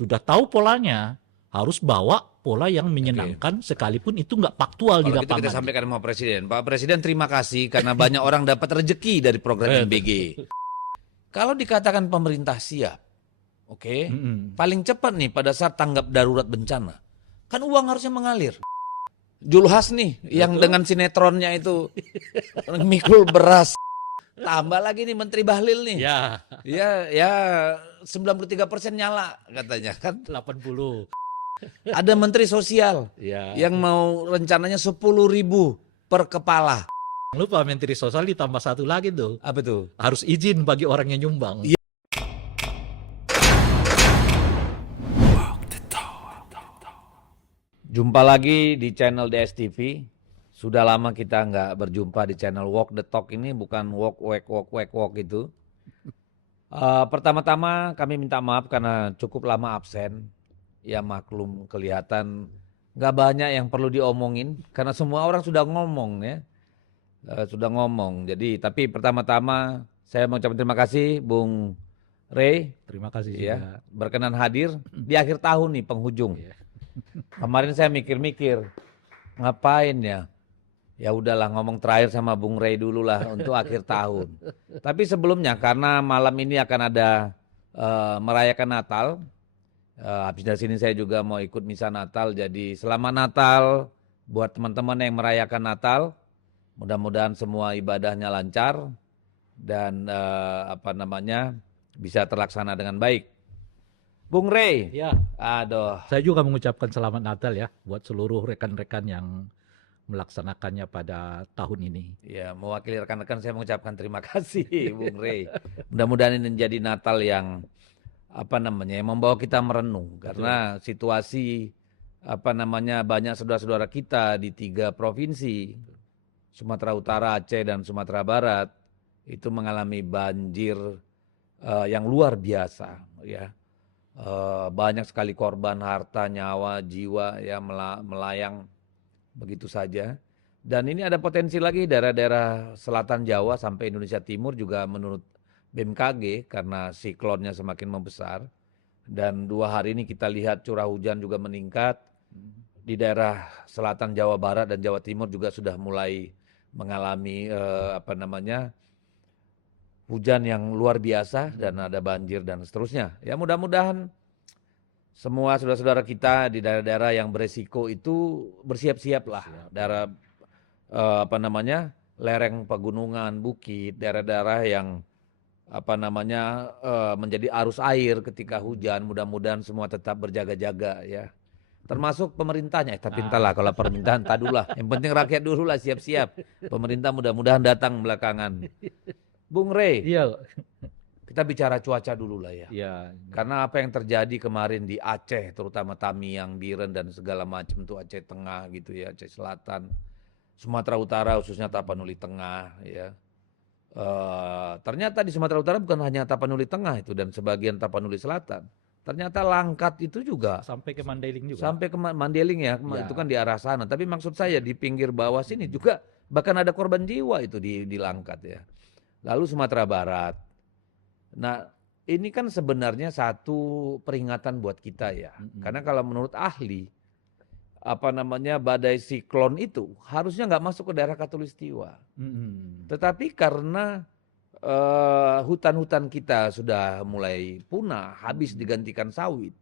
sudah tahu polanya, harus bawa pola yang menyenangkan sekalipun itu nggak faktual di Kalau gitu kita lapangan. sampaikan sama Presiden. Pak Presiden terima kasih karena banyak orang dapat rezeki dari program MBG. Kalau dikatakan pemerintah siap, oke, Mm-mm. paling cepat nih pada saat tanggap darurat bencana, kan uang harusnya mengalir. Julhas nih yang dengan sinetronnya itu mikul beras. Tambah lagi nih Menteri Bahlil nih. Ya, Ya 93% nyala katanya kan. 80. Ada Menteri Sosial Ya. yang mau rencananya 10.000 per kepala. Lupa Menteri Sosial ditambah satu lagi tuh. Apa tuh? Harus izin bagi orang yang nyumbang. Iya. Jumpa lagi di channel DSTV. Sudah lama kita nggak berjumpa di channel Walk the Talk ini, bukan walk itu. Pertama-tama kami minta maaf karena cukup lama absen. Ya maklum kelihatan nggak banyak yang perlu diomongin karena semua orang sudah ngomong ya. Sudah ngomong. Jadi tapi pertama-tama saya mau ucapkan terima kasih Bung Ray Terima kasih ya juga. berkenan hadir di akhir tahun nih penghujung. Iya. Kemarin saya mikir-mikir ngapain ya? Ya udahlah ngomong terakhir sama Bung Ray dulu lah untuk akhir tahun. Tapi sebelumnya karena malam ini akan ada merayakan Natal. Habis dari sini saya juga mau ikut misa Natal. Jadi selamat Natal buat teman-teman yang merayakan Natal. Mudah-mudahan semua ibadahnya lancar dan bisa terlaksana dengan baik. Bung Ray, Ya, aduh, saya juga mengucapkan selamat Natal ya buat seluruh rekan-rekan yang melaksanakannya pada tahun ini. ya mewakili rekan-rekan saya mengucapkan terima kasih Bung Ray. Mudah-mudahan ini menjadi Natal yang yang membawa kita merenung karena situasi banyak saudara-saudara kita di 3 provinsi Sumatera Utara, Aceh dan Sumatera Barat itu mengalami banjir yang luar biasa ya. Banyak sekali korban harta, nyawa, jiwa ya melayang begitu saja. Dan ini ada potensi lagi daerah-daerah selatan Jawa sampai Indonesia Timur juga menurut BMKG karena siklonnya semakin membesar. Dan 2 hari ini kita lihat curah hujan juga meningkat. Di daerah selatan Jawa Barat dan Jawa Timur juga sudah mulai mengalami hujan yang luar biasa dan ada banjir dan seterusnya. Ya mudah-mudahan semua saudara-saudara kita di daerah-daerah yang beresiko itu bersiap-siaplah. Daerah lereng pegunungan, bukit, daerah-daerah yang menjadi arus air ketika hujan. Mudah-mudahan semua tetap berjaga-jaga ya. Termasuk pemerintahnya, tapi entahlah kalau permintaan dulu lah. Yang penting rakyat dulu lah siap-siap. Pemerintah mudah-mudahan datang belakangan. Bung Ray, Iya, kita bicara cuaca dulu lah ya. iya. Karena apa yang terjadi kemarin di Aceh, terutama Tamiang, Biren dan segala macam tuh Aceh Tengah gitu ya, Aceh Selatan, Sumatera Utara khususnya Tapanuli Tengah ya. Ternyata di Sumatera Utara bukan hanya Tapanuli Tengah itu dan sebagian Tapanuli Selatan. Ternyata Langkat itu juga Sampai ke Mandailing juga. sampai ke Mandeling ya, Ya. itu kan di arah sana. Tapi maksud saya di pinggir bawah sini juga bahkan ada korban jiwa itu di Langkat ya. Lalu Sumatera Barat. Nah, ini kan sebenarnya satu peringatan buat kita ya. Karena kalau menurut ahli, badai siklon itu harusnya nggak masuk ke daerah Katulistiwa. Tetapi karena hutan-hutan kita sudah mulai punah, habis digantikan sawit.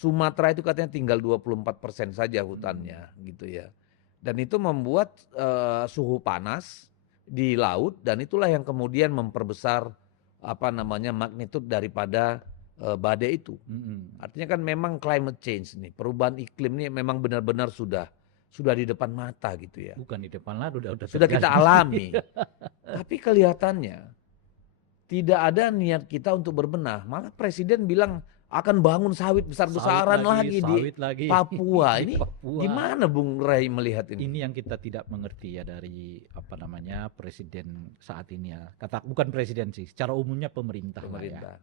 Sumatera itu katanya tinggal 24% saja hutannya gitu ya. Dan itu membuat suhu panas di laut dan itulah yang kemudian memperbesar magnitud daripada badai itu. Artinya kan memang climate change nih, perubahan iklim ini memang benar-benar sudah di depan mata gitu ya. Bukan di depan lah, Sudah kita alami. Tapi kelihatannya tidak ada niat kita untuk berbenah. Malah Presiden bilang akan bangun sawit besar-besaran lagi di Papua. Ini gimana Bung Ray melihat ini? Ini yang kita tidak mengerti ya dari presiden saat ini ya. Bukan presiden sih, secara umumnya pemerintah. Ya,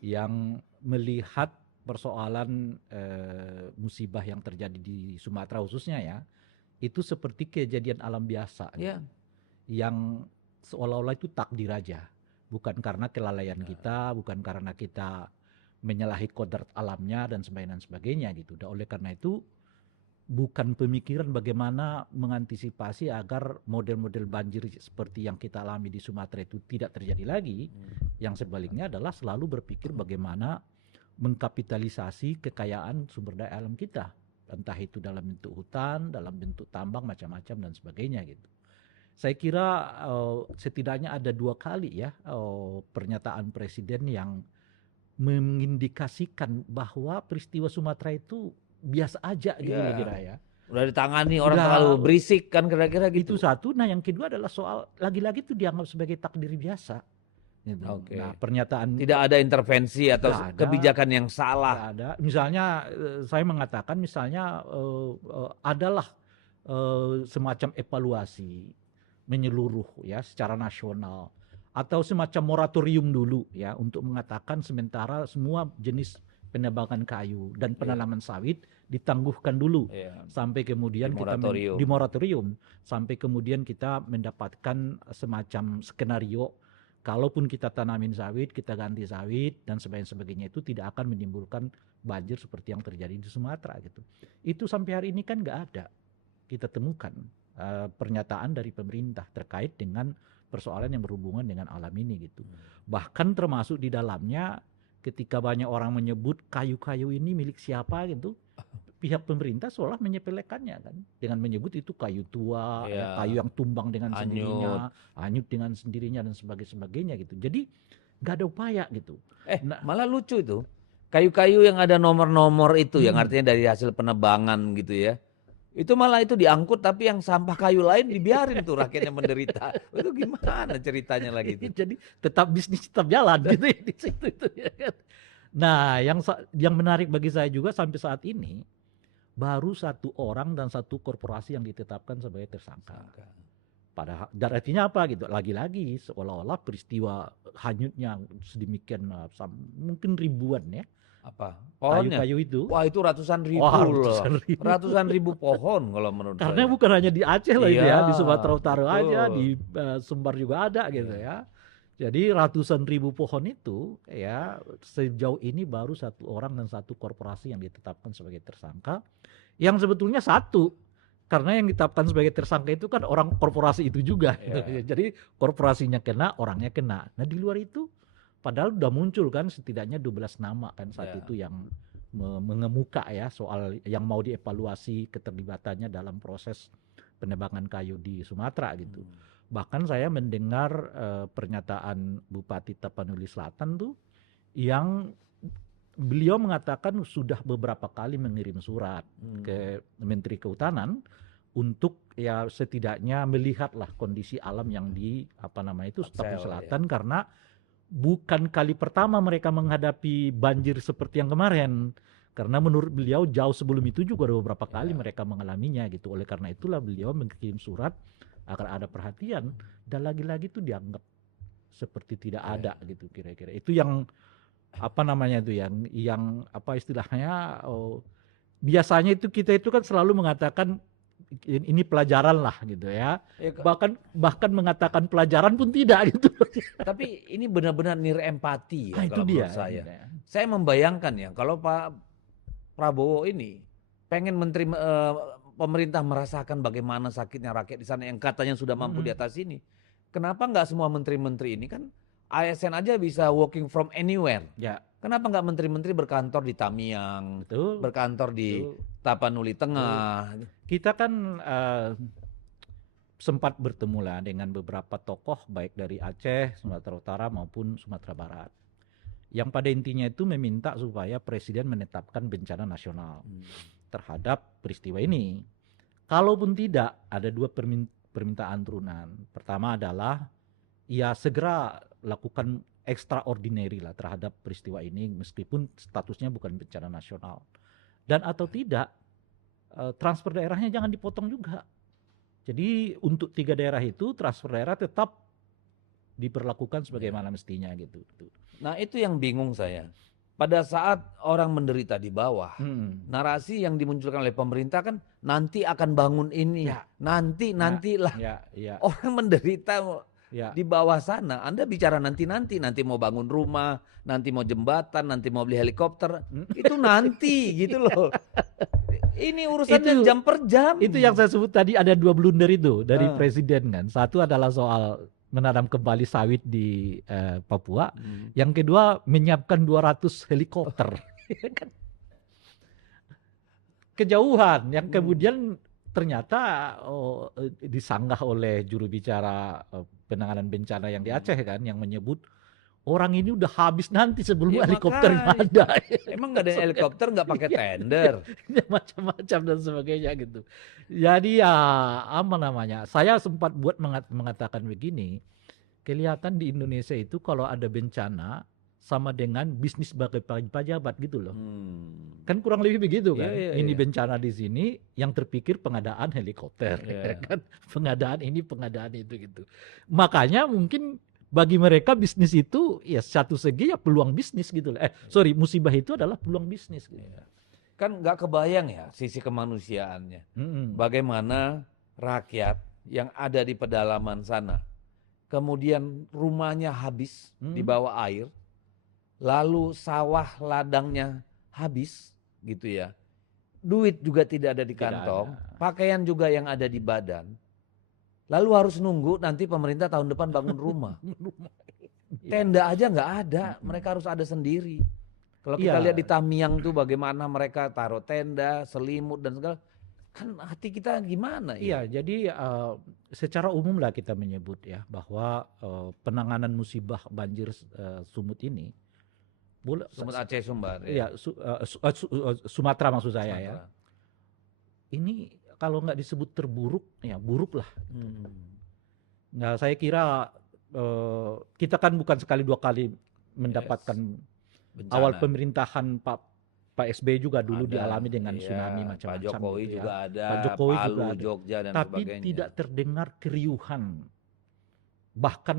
yang melihat persoalan musibah yang terjadi di Sumatera khususnya ya, itu seperti kejadian alam biasa. Ya. Yang seolah-olah itu takdir aja. Bukan karena kelalaian kita, bukan karena kita menyalahi kodrat alamnya dan sebagainya gitu. Dan oleh karena itu bukan pemikiran bagaimana mengantisipasi agar model-model banjir seperti yang kita alami di Sumatera itu tidak terjadi lagi. Yang sebaliknya adalah selalu berpikir bagaimana mengkapitalisasi kekayaan sumber daya alam kita. Entah itu dalam bentuk hutan, dalam bentuk tambang, macam-macam dan sebagainya gitu. Saya kira setidaknya ada 2 kali ya pernyataan presiden yang mengindikasikan bahwa peristiwa Sumatera itu biasa aja gitu loh kira ya. Udah ditangani, orang terlalu berisik kan kira-kira gitu. Itu satu. Nah yang kedua adalah soal lagi-lagi itu dianggap sebagai takdir biasa. Gitu. Nah pernyataan tidak ada intervensi atau kebijakan yang salah. Tidak ada. Misalnya saya mengatakan misalnya adalah semacam evaluasi menyeluruh ya secara nasional atau semacam moratorium dulu ya untuk mengatakan sementara semua jenis penebangan kayu dan penanaman sawit ditangguhkan dulu sampai kemudian di moratorium sampai kemudian kita mendapatkan semacam skenario kalaupun kita tanamin sawit, kita ganti sawit dan sebagainya itu tidak akan menimbulkan banjir seperti yang terjadi di Sumatera gitu. Itu sampai hari ini kan nggak ada kita temukan pernyataan dari pemerintah terkait dengan persoalan yang berhubungan dengan alam ini gitu. Bahkan termasuk di dalamnya ketika banyak orang menyebut kayu-kayu ini milik siapa gitu, pihak pemerintah seolah menyepelekannya kan dengan menyebut itu kayu tua, kayu yang tumbang dengan sendirinya, hanyut dengan sendirinya dan sebagainya gitu. Jadi nggak ada upaya gitu. Malah lucu itu kayu-kayu yang ada nomor-nomor itu yang artinya dari hasil penebangan gitu ya. Itu malah itu diangkut tapi yang sampah kayu lain dibiarin tuh rakyatnya menderita. Itu gimana ceritanya lagi itu? Jadi tetap bisnis tetap jalan gitu ya di situ itu ya kan. Nah, yang menarik bagi saya juga sampai saat ini baru 1 orang dan 1 korporasi yang ditetapkan sebagai tersangka. Padahal dan artinya apa gitu? Lagi-lagi seolah-olah peristiwa hanyutnya sedemikian mungkin ribuan ya. Apa? Pohonnya? Kayu-kayu itu. Wah itu ratusan ribu loh. Ratusan ribu pohon kalau menurut saya. Karena bukan hanya di Aceh loh itu ya, di Sumatera Utara aja, di Sumbar juga ada gitu ya. Jadi ratusan ribu pohon itu ya sejauh ini baru 1 orang dan 1 korporasi yang ditetapkan sebagai tersangka. Yang sebetulnya 1. Karena yang ditetapkan sebagai tersangka itu kan orang korporasi itu juga. Jadi korporasinya kena, orangnya kena. Nah di luar itu padahal udah muncul kan setidaknya 12 nama kan saat itu yang mengemuka ya soal yang mau dievaluasi keterlibatannya dalam proses penebangan kayu di Sumatera gitu. Bahkan saya mendengar pernyataan Bupati Tapanuli Selatan tuh yang beliau mengatakan sudah beberapa kali mengirim surat ke Menteri Kehutanan untuk ya setidaknya melihatlah kondisi alam yang di Tapanuli Selatan karena bukan kali pertama mereka menghadapi banjir seperti yang kemarin. Karena menurut beliau jauh sebelum itu juga ada beberapa kali mereka mengalaminya gitu. Oleh karena itulah beliau mengirim surat agar ada perhatian. Dan lagi-lagi itu dianggap seperti tidak ada gitu kira-kira. Itu yang yang istilahnya biasanya itu kita itu kan selalu mengatakan ini pelajaran lah gitu ya. Bahkan mengatakan pelajaran pun tidak gitu. Tapi ini benar-benar empati ya itu kalau dia, menurut saya. Saya membayangkan ya kalau Pak Prabowo ini pengen pemerintah merasakan bagaimana sakitnya rakyat di sana yang katanya sudah mampu di atas ini. Kenapa nggak semua menteri-menteri ini kan ASN aja bisa working from anywhere. Ya. Kenapa nggak menteri-menteri berkantor di Tamiang, berkantor di Tapanuli Tengah? Kita kan sempat bertemu lah dengan beberapa tokoh baik dari Aceh, Sumatera Utara maupun Sumatera Barat. Yang pada intinya itu meminta supaya presiden menetapkan bencana nasional terhadap peristiwa ini. Kalaupun tidak, ada 2 permintaan turunan. Pertama adalah ya segera lakukan extraordinary lah terhadap peristiwa ini meskipun statusnya bukan bencana nasional. Dan atau tidak transfer daerahnya jangan dipotong juga. Jadi untuk 3 daerah itu transfer daerah tetap diperlakukan sebagaimana mestinya gitu. Nah itu yang bingung saya. Pada saat orang menderita di bawah, narasi yang dimunculkan oleh pemerintah kan nanti akan bangun ini, nantilah. Orang menderita Ya. Di bawah sana Anda bicara nanti mau bangun rumah, nanti mau jembatan, nanti mau beli helikopter, itu nanti gitu loh. Ini urusannya jam per jam. Itu yang saya sebut tadi, ada 2 blunder itu dari presiden kan. Satu adalah soal menanam kembali sawit di Papua. Yang kedua menyiapkan 200 helikopter. Kejauhan yang kemudian ternyata disanggah oleh juru bicara penanganan bencana yang di Aceh kan, yang menyebut orang ini udah habis nanti sebelum helikopter ada. Emang nggak ada helikopter, nggak pakai tender, macam-macam dan sebagainya gitu. Jadi ya apa namanya? Saya sempat buat mengatakan begini, kelihatan di Indonesia itu kalau ada bencana sama dengan bisnis sebagai pejabat gitu loh. Kan kurang lebih begitu kan. Ini bencana di sini, yang terpikir pengadaan helikopter. Kan? Pengadaan ini, pengadaan itu gitu. Makanya mungkin bagi mereka bisnis itu ya satu segi ya peluang bisnis gitu loh. Musibah itu adalah peluang bisnis gitu. Kan nggak kebayang ya sisi kemanusiaannya. Bagaimana rakyat yang ada di pedalaman sana, kemudian rumahnya habis di bawah air, lalu sawah ladangnya habis gitu ya. Duit juga tidak ada di kantong, pakaian juga yang ada di badan. Lalu harus nunggu nanti pemerintah tahun depan bangun rumah. Tenda aja nggak ada, mereka harus ada sendiri. Kalau kita lihat di Tamiang tuh bagaimana mereka taruh tenda, selimut dan segala, kan hati kita gimana ya? Iya, jadi secara umum lah kita menyebut ya bahwa penanganan musibah banjir Sumut ini, Sumut Aceh Sumbar. Iya, Sumatera maksud saya ya. Ini kalau nggak disebut terburuk, ya buruk lah. Nah, saya kira kita kan bukan sekali dua kali mendapatkan bencana. Awal pemerintahan Pak SBY juga dulu dialami dengan tsunami macam-macam. Pak Jokowi juga ada, Pak Jokowi Palu, juga ada. Jogja dan tapi sebagainya. Tidak terdengar keriuhan. Bahkan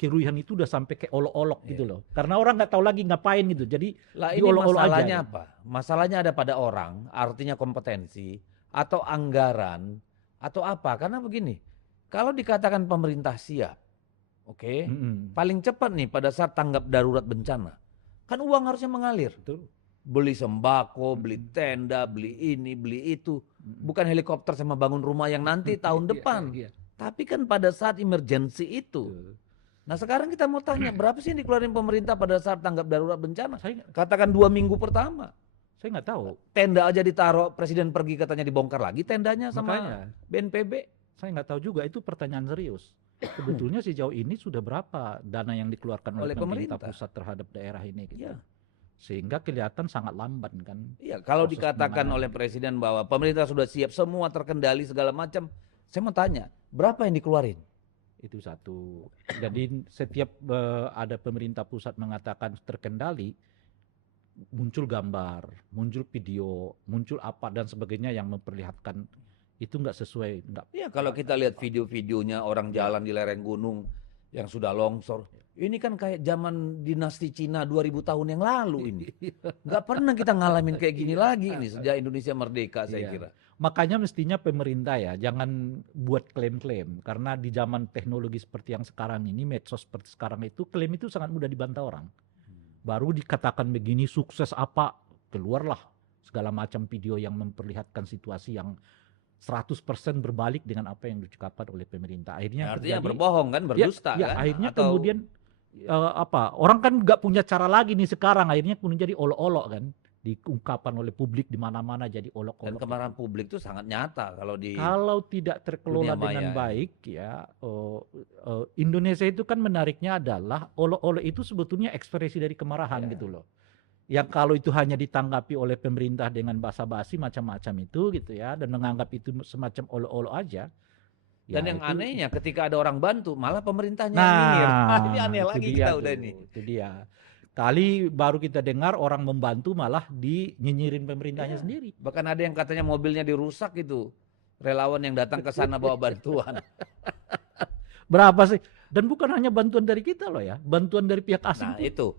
keriuhan itu udah sampai ke olok-olok gitu loh. Karena orang nggak tahu lagi ngapain gitu. Jadi ini masalahnya aja. Apa? Masalahnya ada pada orang, artinya kompetensi atau anggaran atau apa? Karena begini, kalau dikatakan pemerintah siap, paling cepat nih pada saat tanggap darurat bencana, kan uang harusnya mengalir. Betul. Beli sembako, beli tenda, beli ini, beli itu. Bukan helikopter sama bangun rumah yang nanti tahun depan. Tapi kan pada saat emergency itu. Nah sekarang kita mau tanya, berapa sih yang dikeluarin pemerintah pada saat tanggap darurat bencana? Katakan 2 minggu pertama. Saya nggak tahu. Tenda aja ditaruh, presiden pergi katanya dibongkar lagi tendanya sama BNPB. Saya nggak tahu juga, itu pertanyaan serius. Sebetulnya sejauh ini sudah berapa dana yang dikeluarkan oleh pemerintah pusat terhadap daerah ini gitu. Sehingga kelihatan sangat lamban kan. Iya, kalau dikatakan oleh presiden bahwa pemerintah sudah siap, semua terkendali segala macam, saya mau tanya, berapa yang dikeluarin? Itu satu. Jadi setiap ada pemerintah pusat mengatakan terkendali, muncul gambar, muncul video, muncul apa dan sebagainya yang memperlihatkan itu nggak sesuai. Iya, kalau kita lihat video-videonya orang jalan di lereng gunung yang sudah longsor, ini kan kayak zaman dinasti Cina 2000 tahun yang lalu ini. Nggak pernah kita ngalamin kayak gini lagi ini sejak Indonesia merdeka saya kira. Makanya mestinya pemerintah ya jangan buat klaim-klaim. Karena di zaman teknologi seperti yang sekarang ini, medsos seperti sekarang itu, klaim itu sangat mudah dibantah orang. Baru dikatakan begini sukses apa, keluarlah segala macam video yang memperlihatkan situasi yang 100% berbalik dengan apa yang diucapkan oleh pemerintah. Akhirnya artinya berbohong kan, berdusta kan? Akhirnya kemudian orang kan nggak punya cara lagi nih sekarang, akhirnya kemudian jadi olok-olok kan, diungkapkan oleh publik di mana-mana jadi olok-olok. Dan kemarahan publik itu sangat nyata kalau tidak terkelola dengan baik ya. Indonesia itu kan menariknya adalah olok-olok itu sebetulnya ekspresi dari kemarahan gitu loh. Yang kalau itu hanya ditanggapi oleh pemerintah dengan basa-basi macam-macam itu gitu ya, dan menganggap itu semacam olok-olok aja. Dan yang anehnya ketika ada orang bantu malah pemerintahnya nyinyir. Ini aneh lagi kita udah nih. Itu dia. Kali baru kita dengar orang membantu malah dinyinyirin pemerintahnya sendiri. Bahkan ada yang katanya mobilnya dirusak itu. Relawan yang datang ke sana bawa bantuan. Berapa sih? Dan bukan hanya bantuan dari kita loh ya, bantuan dari pihak asing. Nah itu.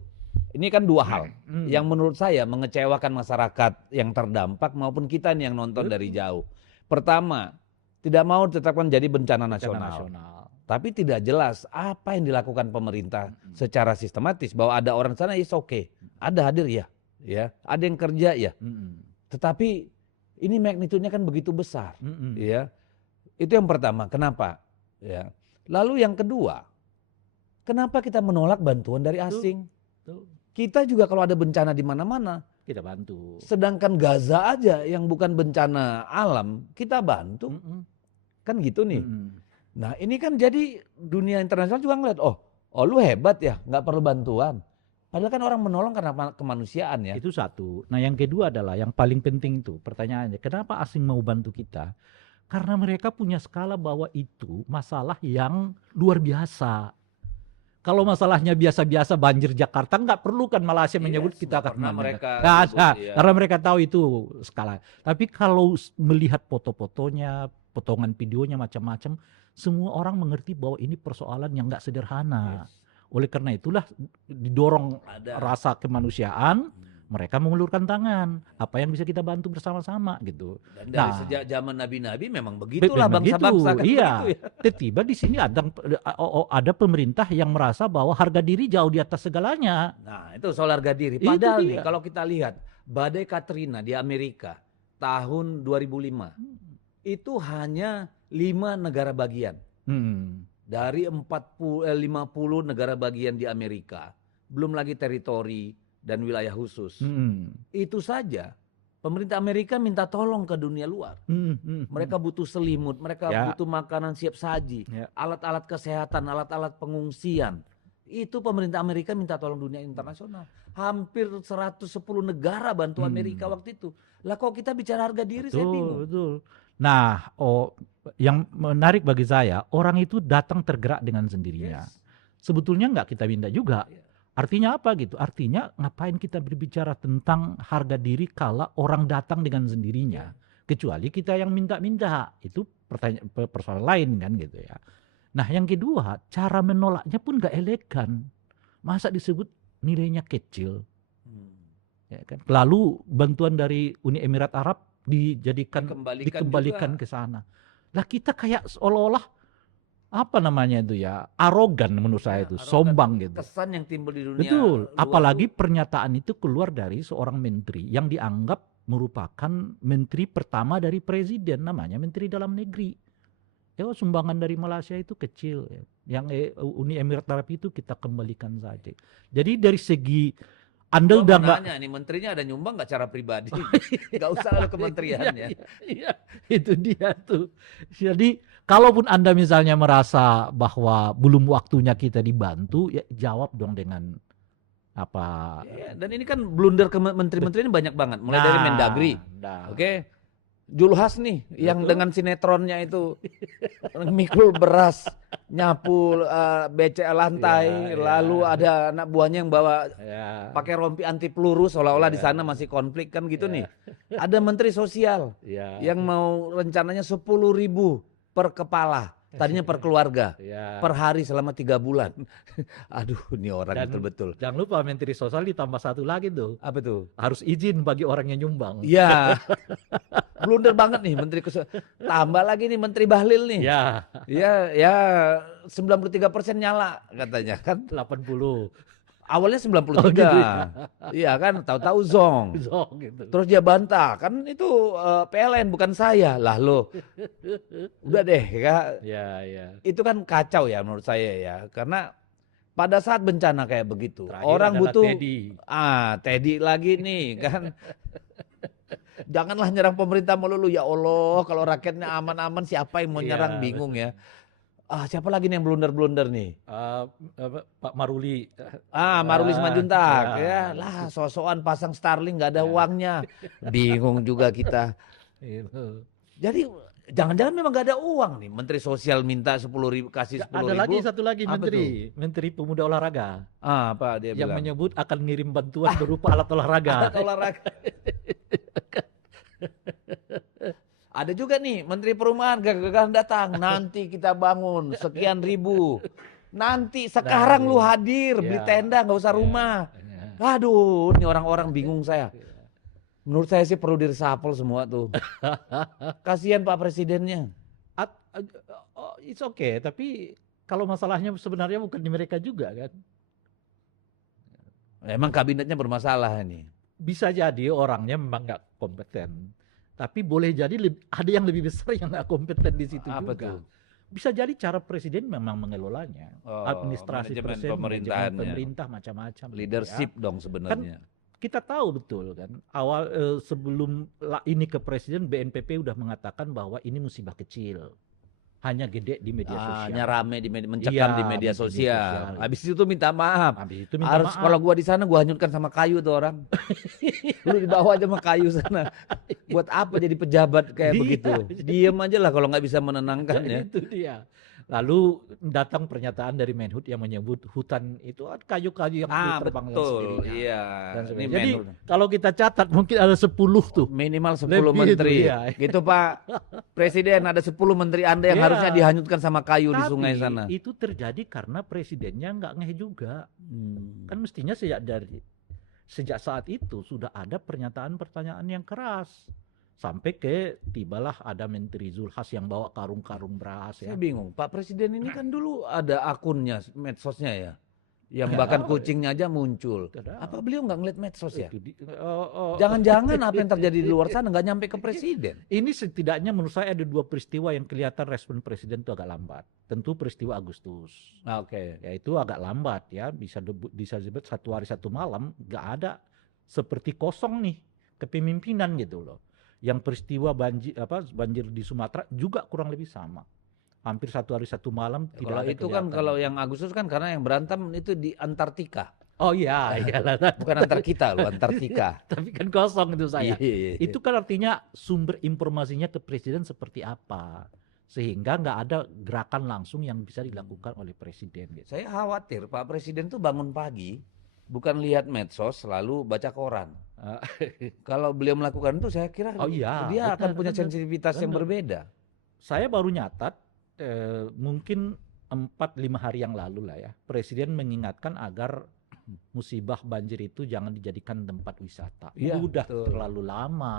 Ini kan dua hal yang menurut saya mengecewakan masyarakat yang terdampak maupun kita nih yang nonton dari jauh. Pertama, tidak mau ditetapkan jadi bencana nasional. tapi tidak jelas apa yang dilakukan pemerintah secara sistematis, bahwa ada orang sana is okay, ada hadir ya, ada yang kerja ya. Tetapi ini magnitudenya kan begitu besar, ya. Itu yang pertama, kenapa? Ya. Lalu yang kedua, kenapa kita menolak bantuan dari asing? Kita juga kalau ada bencana di mana-mana, kita bantu. Sedangkan Gaza aja yang bukan bencana alam, kita bantu. Kan gitu nih. Nah ini kan jadi dunia internasional juga ngeliat, oh lu hebat ya, nggak perlu bantuan. Padahal kan orang menolong karena kemanusiaan ya. Itu satu. Nah yang kedua adalah yang paling penting itu pertanyaannya, kenapa asing mau bantu kita? Karena mereka punya skala bahwa itu masalah yang luar biasa. Kalau masalahnya biasa-biasa banjir Jakarta nggak perlu kan Malaysia menyebut kita karena mereka karena mereka tahu itu skala. Tapi kalau melihat foto-fotonya, potongan videonya macam-macam, semua orang mengerti bahwa ini persoalan yang nggak sederhana. Oleh karena itulah didorong rasa kemanusiaan, mereka mengulurkan tangan. Apa yang bisa kita bantu bersama-sama gitu. Dan dari sejak zaman nabi-nabi memang begitulah bangsa-bangsa kan iya. begitu ya. Tiba-tiba di sini ada pemerintah yang merasa bahwa harga diri jauh di atas segalanya. Nah itu soal harga diri. Padahal nih kalau kita lihat badai Katrina di Amerika tahun 2005 itu hanya 5 negara bagian. Dari 50 negara bagian di Amerika, belum lagi teritori dan wilayah khusus. Itu saja pemerintah Amerika minta tolong ke dunia luar. Mereka butuh selimut, mereka butuh makanan siap saji, alat-alat kesehatan, alat-alat pengungsian. Itu pemerintah Amerika minta tolong dunia internasional. Hampir 110 negara bantu Amerika waktu itu. Lah kok kita bicara harga diri, saya bingung. Betul. Nah, yang menarik bagi saya, orang itu datang tergerak dengan sendirinya. Sebetulnya nggak kita minta juga. Artinya apa gitu? Artinya ngapain kita berbicara tentang harga diri kalau orang datang dengan sendirinya? Kecuali kita yang minta-minta. Itu persoalan lain kan gitu ya. Nah yang kedua, cara menolaknya pun nggak elegan. Masa disebut nilainya kecil? Ya kan? Lalu bantuan dari Uni Emirat Arab dikembalikan ke sana. Lah kita kayak seolah-olah apa namanya itu ya, arogan menurut saya itu, sombong gitu. Kesan yang timbul di dunia. Betul, apalagi pernyataan itu keluar dari seorang menteri yang dianggap merupakan menteri pertama dari presiden, namanya Menteri Dalam Negeri. Ya sumbangan dari Malaysia itu kecil, ya. Yang Uni Emirat Arab itu kita kembalikan saja. Jadi dari segi Anda udah nggak nanya nih menterinya ada nyumbang nggak cara pribadi, nggak usah lalu kementerian ya. Iya, itu dia tuh. Jadi kalaupun Anda misalnya merasa bahwa belum waktunya kita dibantu, ya jawab dong dengan apa. Ya, dan ini kan blunder ke menteri-menteri ini banyak banget, mulai dari Mendagri, oke. Julhas nih yang dengan sinetronnya itu mikul beras, nyapu becek lantai, lalu ada anak buahnya yang bawa pakai rompi anti peluru seolah-olah di sana masih konflik kan gitu nih. Ada menteri sosial yang mau rencananya 10.000 per kepala. Tadinya per keluarga, per hari selama 3 bulan. Aduh, ini orang betul-betul. Jangan lupa menteri sosial ditambah satu lagi tuh. Apa tuh? Harus izin bagi orang yang nyumbang. Iya. Blunder banget nih menteri sosial. Tambah lagi nih menteri Bahlil nih. Ya 93% nyala katanya kan. 80. Awalnya 93. Oh, gitu ya? Iya kan, tahu-tahu zong gitu. Terus dia bantah, kan itu PLN bukan saya. Lah lo. Udah deh, Kak. Itu kan kacau ya menurut saya ya. Karena pada saat bencana kayak begitu, terakhir orang butuh Teddy lagi nih kan. Janganlah nyerang pemerintah melulu, ya Allah, kalau rakyatnya aman-aman siapa yang mau nyerang, bingung ya. Siapa lagi nih yang blunder-blunder nih? Pak Maruli. Maruli Simanjuntak. Lah, sosokan pasang Starlink nggak ada uangnya. Bingung juga kita. Jadi jangan-jangan memang nggak ada uang nih. Menteri Sosial minta 10.000, kasih 10.000. Ada lagi satu lagi Menteri Pemuda Olahraga. Apa dia yang bilang? menyebut akan ngirim bantuan berupa alat olahraga. Alat olahraga. Ada juga nih Menteri Perumahan gagah datang, nanti kita bangun sekian ribu. Nanti sekarang lu hadir beli tenda, nggak usah rumah. Aduh, ini orang-orang bingung saya. Menurut saya sih perlu diresapel semua tuh. Kasihan Pak Presidennya. It's okay, tapi kalau masalahnya sebenarnya bukan di mereka juga kan. Emang kabinetnya bermasalah ini. Bisa jadi orangnya memang nggak kompeten. Tapi boleh jadi ada yang lebih besar yang nggak kompeten di situ Apa juga. tuh? Bisa jadi cara presiden memang mengelolanya. Administrasi Manajemen presiden, manajemen pemerintahannya. pemerintah macam-macam. gitu Leadership ya. dong sebenarnya. Kita tahu betul kan, sebelum ini ke presiden, BNPB udah mengatakan bahwa ini musibah kecil. Hanya gede di media sosial. Hanya rame mencekam Iya, di media sosial. gitu. Habis itu minta maaf. Habis itu minta Harus maaf. kalau gua di sana gua hanyutkan sama kayu tuh orang. Lu dibawa aja sama kayu sana. Buat apa jadi pejabat kayak Iya. begitu? Diem aja lah kalau nggak bisa menenangkan ya. Itu dia. Lalu datang pernyataan dari Menhub yang menyebut hutan itu kayu-kayu yang terbang betul, sendirinya. iya. Dan Ini sebagainya. Jadi Menhub. kalau kita catat mungkin ada 10 tuh. Minimal 10 Lebih menteri. itu, iya. Gitu Pak. Presiden ada 10 menteri Anda yang Iya. harusnya dihanyutkan sama kayu di Tapi sungai sana. itu terjadi karena presidennya nggak ngeh juga. Kan mestinya sejak saat itu sudah ada pernyataan-pertanyaan yang keras. Sampai tibalah ada Menteri Zulhas yang bawa karung-karung beras ya. Saya bingung, Pak Presiden ini kan dulu ada akunnya, medsosnya ya. Yang Nggak bahkan tahu. kucingnya aja muncul. Nggak tahu. Apa beliau nggak ngeliat medsos ya? Itu Jangan-jangan apa yang terjadi di luar sana nggak nyampe ke presiden. Ini setidaknya menurut saya ada 2 peristiwa yang kelihatan respon presiden itu agak lambat. Tentu peristiwa Agustus. Oke. Ya itu agak lambat ya, bisa disebut 1 hari 1 malam nggak ada, seperti kosong nih kepemimpinan gitu loh. Yang peristiwa banjir di Sumatera juga kurang lebih sama. Hampir 1 hari 1 malam tidak Kalau ada itu kan kelihatan. kalau yang Agustus kan karena yang berantem itu di Antartika. Oh iya, iyalah. Bukan antar kita loh, Antartika. Tapi kan kosong itu saya. Iya. Itu kan artinya sumber informasinya ke presiden seperti apa. Sehingga nggak ada gerakan langsung yang bisa dilakukan oleh presiden. Gitu. Saya khawatir Pak Presiden tuh bangun pagi, bukan lihat medsos lalu baca koran. Kalau beliau melakukan itu saya kira Oh iya, dia akan benar, punya benar, sensitivitas yang benar. berbeda. Saya baru nyatat mungkin 4-5 hari yang lalu lah ya. Presiden mengingatkan agar musibah banjir itu jangan dijadikan tempat wisata. Iya, Udah betul. terlalu lama.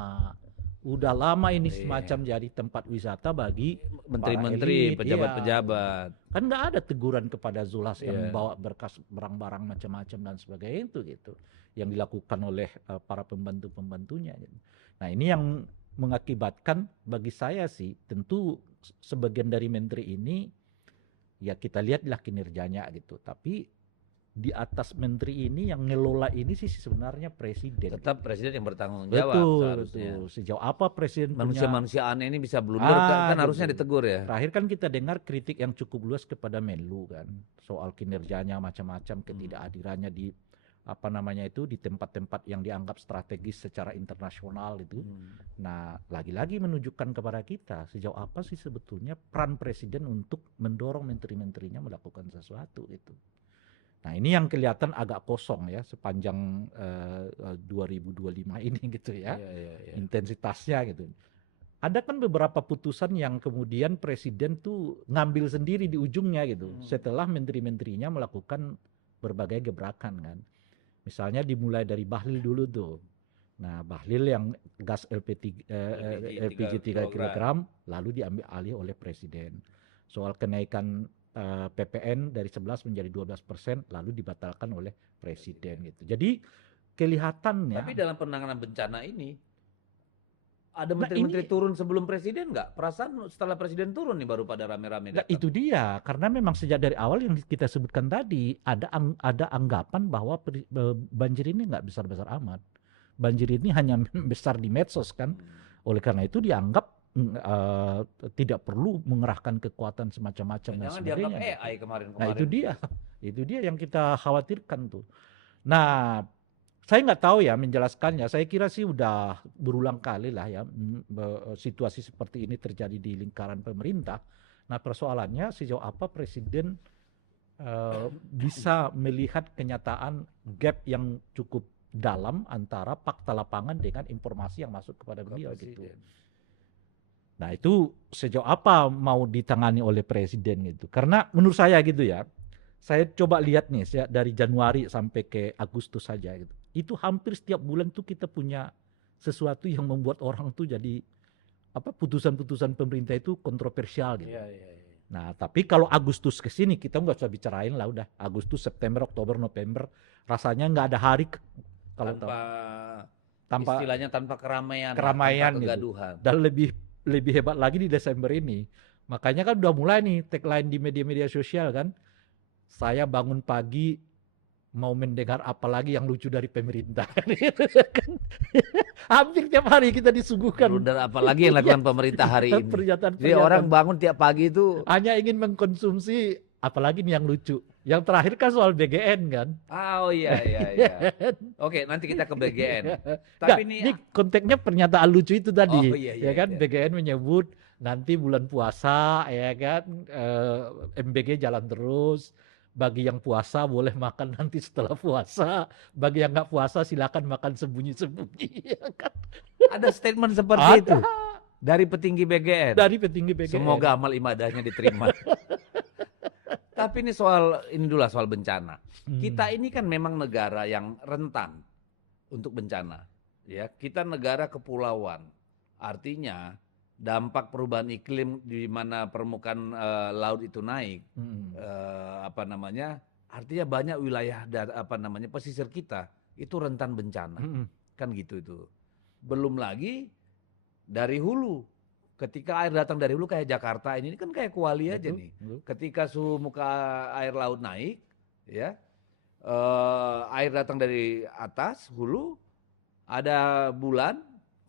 Udah lama ini Iya. semacam jadi tempat wisata bagi Menteri-menteri, para elit, pejabat-pejabat. kan nggak ada teguran kepada Zulhas yang Iya. bawa berkas barang-barang macam-macam dan sebagainya itu gitu yang dilakukan oleh para pembantu-pembantunya gitu. Nah ini yang mengakibatkan bagi saya sih tentu sebagian dari menteri ini ya kita lihatlah kinerjanya gitu, tapi di atas menteri ini yang ngelola ini sih sebenarnya presiden. Tetap presiden yang bertanggung jawab Betul, seharusnya. betul. Sejauh apa presiden punya Manusia-manusia aneh ini bisa blunder kan gitu. harusnya ditegur ya. Terakhir kan kita dengar kritik yang cukup luas kepada Menlu kan soal kinerjanya macam-macam, ketidakhadirannya di di tempat-tempat yang dianggap strategis secara internasional itu. Nah, lagi-lagi menunjukkan kepada kita sejauh apa sih sebetulnya peran presiden untuk mendorong menteri-menterinya melakukan sesuatu gitu. Nah, ini yang kelihatan agak kosong ya sepanjang 2025 ini gitu ya. Iya. Intensitasnya gitu. Ada kan beberapa putusan yang kemudian presiden tuh ngambil sendiri di ujungnya gitu. Setelah menteri-menterinya melakukan berbagai gebrakan kan. Misalnya dimulai dari Bahlil dulu tuh. Nah, Bahlil yang gas LPG 3 kg lalu diambil alih oleh presiden. Soal kenaikan PPN dari 11 menjadi 12% lalu dibatalkan oleh presiden gitu. Jadi kelihatannya. Tapi dalam penanganan bencana ini ada menteri-menteri turun sebelum presiden nggak? Perasaan setelah presiden turun nih baru pada rame-rame datang. Itu dia, karena memang sejak dari awal yang kita sebutkan tadi ada anggapan bahwa banjir ini nggak besar-besar amat. Banjir ini hanya besar di medsos kan. Oleh karena itu dianggap tidak perlu mengerahkan kekuatan semacam-macam dan sebagainya. Dianggap AI kemarin. Nah itu dia yang kita khawatirkan tuh. Nah saya nggak tahu ya menjelaskannya. Saya kira sih udah berulang kali lah ya situasi seperti ini terjadi di lingkaran pemerintah. Nah persoalannya sejauh apa presiden bisa melihat kenyataan gap yang cukup dalam antara fakta lapangan dengan informasi yang masuk kepada beliau gitu. Nah itu sejauh apa mau ditangani oleh presiden gitu. Karena menurut saya gitu ya, saya coba lihat nih dari Januari sampai ke Agustus saja gitu. Itu hampir setiap bulan tuh kita punya sesuatu yang membuat orang tuh jadi putusan-putusan pemerintah itu kontroversial gitu. Iya. Nah, tapi kalau Agustus ke sini kita nggak usah bicarain lah, udah Agustus, September, Oktober, November, rasanya nggak ada hari kalau Tanpa tanpa istilahnya tanpa keramaian, tanpa keramaian gitu. kegaduhan. Dan lebih lebih hebat lagi di Desember ini. Makanya kan udah mulai nih tagline di media-media sosial kan. Saya bangun pagi mau mendengar apa lagi yang lucu dari pemerintah. Hampir tiap hari kita disuguhkan. Blunder apalagi yang lakukan pemerintah hari ini. Jadi orang bangun tiap pagi itu hanya ingin mengkonsumsi apalagi nih yang lucu. Yang terakhir kan soal BGN kan. oh iya. Oke, nanti kita ke BGN. Tapi ini konteksnya pernyataan lucu itu tadi. Iya, ya kan BGN menyebut nanti bulan puasa ya kan MBG jalan terus. Bagi yang puasa boleh makan nanti setelah puasa. Bagi yang nggak puasa silakan makan sembunyi-sembunyi. Ya kan? Ada statement seperti itu dari petinggi BGN. Dari petinggi BGN. Semoga amal ibadahnya diterima. Tapi ini dulu soal bencana. Kita ini kan memang negara yang rentan untuk bencana. Ya, kita negara kepulauan. Artinya dampak perubahan iklim di mana permukaan laut itu naik, artinya banyak wilayah pesisir kita itu rentan bencana, kan gitu itu. Belum lagi dari hulu, ketika air datang dari hulu kayak Jakarta ini kan kayak kuali aja nih. Ketika suhu muka air laut naik, ya air datang dari atas hulu, ada bulan,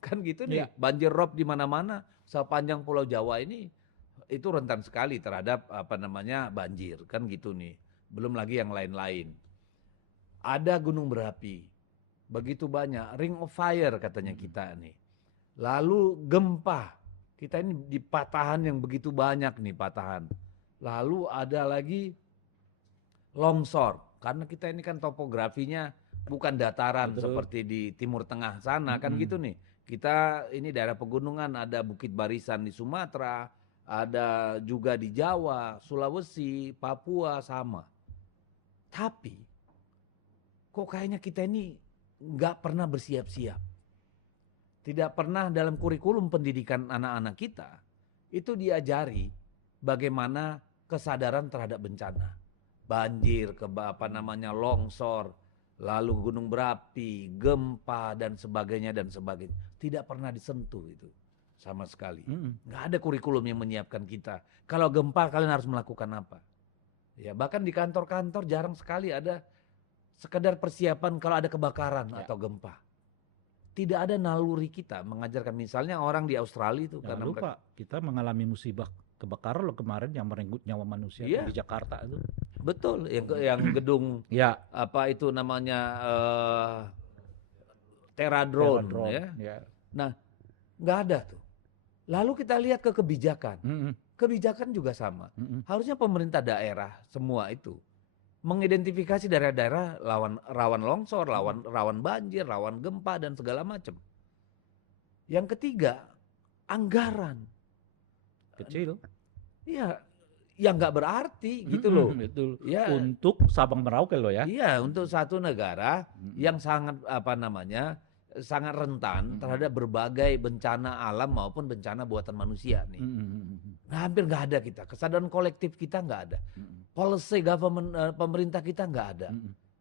kan gitu nih, banjir rob di mana-mana. Sepanjang Pulau Jawa ini itu rentan sekali terhadap banjir, kan gitu nih. Belum lagi yang lain-lain. Ada gunung berapi, begitu banyak, ring of fire katanya kita nih. Lalu gempa, kita ini di patahan yang begitu banyak nih patahan. Lalu ada lagi longsor, karena kita ini kan topografinya bukan dataran seperti di Timur Tengah sana, kan gitu nih. Kita ini daerah pegunungan, ada Bukit Barisan di Sumatera, ada juga di Jawa, Sulawesi, Papua sama. Tapi kok kayaknya kita ini nggak pernah bersiap-siap. Tidak pernah dalam kurikulum pendidikan anak-anak kita itu diajari bagaimana kesadaran terhadap bencana. Banjir, longsor, lalu gunung berapi, gempa dan sebagainya. Tidak pernah disentuh itu sama sekali. Nggak ada kurikulum yang menyiapkan kita. Kalau gempa kalian harus melakukan apa? Ya, bahkan di kantor-kantor jarang sekali ada sekedar persiapan kalau ada kebakaran atau gempa. Tidak ada naluri kita mengajarkan, misalnya orang di Australia itu karena lupa kita mengalami musibah kebakaran loh kemarin yang merenggut nyawa manusia di Jakarta itu. Betul, yang gedung itu namanya Teradrone. Ya. Nah, nggak ada tuh. Lalu kita lihat ke kebijakan. Kebijakan juga sama. Harusnya pemerintah daerah semua itu mengidentifikasi daerah-daerah rawan longsor, rawan banjir, rawan gempa dan segala macam. Yang ketiga, anggaran. Kecil. Iya, yang nggak berarti gitu loh. Betul. Ya. Untuk Sabang Merauke loh ya. Iya, untuk satu negara yang sangat sangat rentan terhadap berbagai bencana alam maupun bencana buatan manusia nih. Nah, hampir nggak ada kita. Kesadaran kolektif kita nggak ada. Policy government pemerintah kita nggak ada.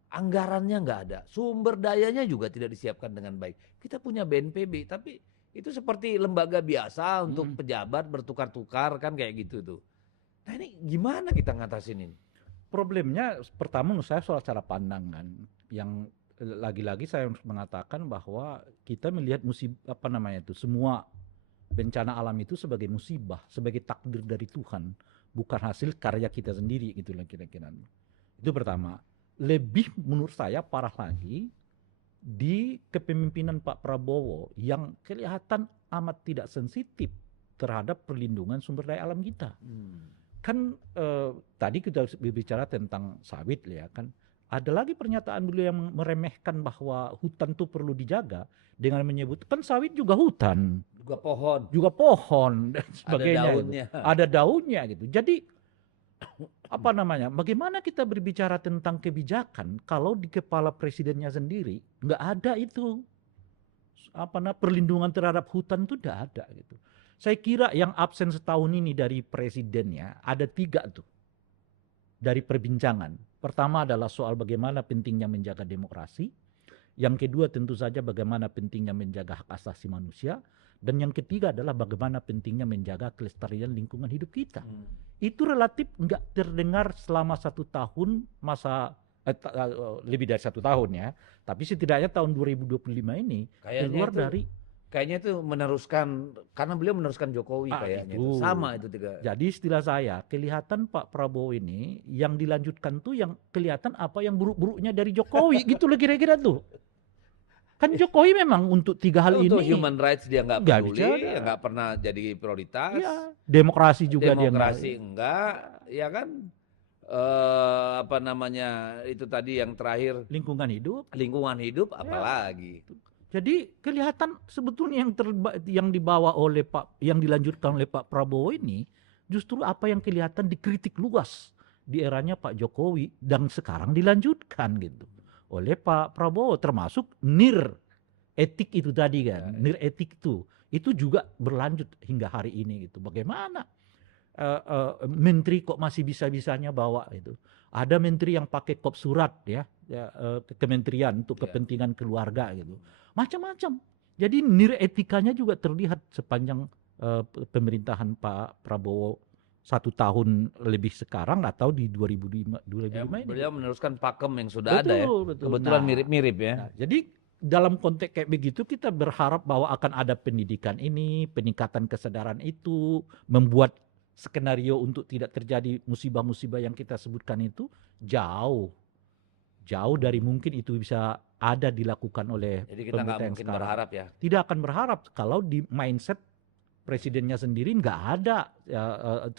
Anggarannya nggak ada. Sumber dayanya juga tidak disiapkan dengan baik. Kita punya BNPB, tapi itu seperti lembaga biasa untuk pejabat bertukar-tukar kan kayak gitu tuh. Nah ini gimana kita ngatasin ini? Problemnya pertama menurut saya soal cara pandang kan. Yang lagi-lagi saya mengatakan bahwa kita melihat semua bencana alam itu sebagai musibah, sebagai takdir dari Tuhan, bukan hasil karya kita sendiri gitu lah kira-kira. Itu pertama. Lebih menurut saya parah lagi di kepemimpinan Pak Prabowo yang kelihatan amat tidak sensitif terhadap perlindungan sumber daya alam kita. Kan tadi kita bicara tentang sawit ya kan. Ada lagi pernyataan beliau yang meremehkan bahwa hutan itu perlu dijaga dengan menyebut kan sawit juga hutan, juga pohon dan sebagainya. Ada daunnya. Ada daunnya gitu. Jadi bagaimana kita berbicara tentang kebijakan kalau di kepala presidennya sendiri nggak ada itu perlindungan terhadap hutan itu nggak ada gitu. Saya kira yang absen setahun ini dari presidennya ada 3 tuh dari perbincangan. Pertama adalah soal bagaimana pentingnya menjaga demokrasi. Yang kedua tentu saja bagaimana pentingnya menjaga hak asasi manusia. Dan yang ketiga adalah bagaimana pentingnya menjaga kelestarian lingkungan hidup kita. Itu relatif nggak terdengar selama 1 tahun masa lebih dari 1 tahun ya. Tapi setidaknya tahun 2025 ini keluar dari kayaknya itu meneruskan, karena beliau meneruskan Jokowi kayaknya. Itu. Sama itu 3. Jadi istilah saya, kelihatan Pak Prabowo ini yang dilanjutkan tuh yang kelihatan apa yang buruk-buruknya dari Jokowi gitu loh kira-kira tuh. Kan Jokowi memang untuk 3 hal untuk ini. Untuk human rights dia nggak peduli, nggak pernah jadi prioritas. Ya, demokrasi juga demokrasi dia enggak, ya kan. Apa namanya itu tadi yang terakhir. Lingkungan hidup apalagi. Jadi kelihatan sebetulnya yang dibawa oleh yang dilanjutkan oleh Pak Prabowo ini justru apa yang kelihatan dikritik luas di eranya Pak Jokowi dan sekarang dilanjutkan gitu oleh Pak Prabowo, termasuk nir etik itu tadi kan, nir etik itu juga berlanjut hingga hari ini gitu. Bagaimana menteri kok masih bisa-bisanya bawa itu? Ada menteri yang pakai kop surat ya kementerian untuk kepentingan keluarga gitu. Macam-macam. Jadi nilai etikanya juga terlihat sepanjang pemerintahan Pak Prabowo 1 tahun lebih sekarang atau di 2005 ini. Beliau meneruskan pakem yang sudah ada ya. Betul. Kebetulan mirip-mirip ya. Nah, jadi dalam konteks kayak begitu kita berharap bahwa akan ada pendidikan ini, peningkatan kesadaran itu, membuat skenario untuk tidak terjadi musibah-musibah yang kita sebutkan itu jauh dari mungkin itu bisa ada dilakukan oleh jadi kita nggak mungkin sekarang. Berharap ya. Tidak akan berharap kalau di mindset presidennya sendiri nggak ada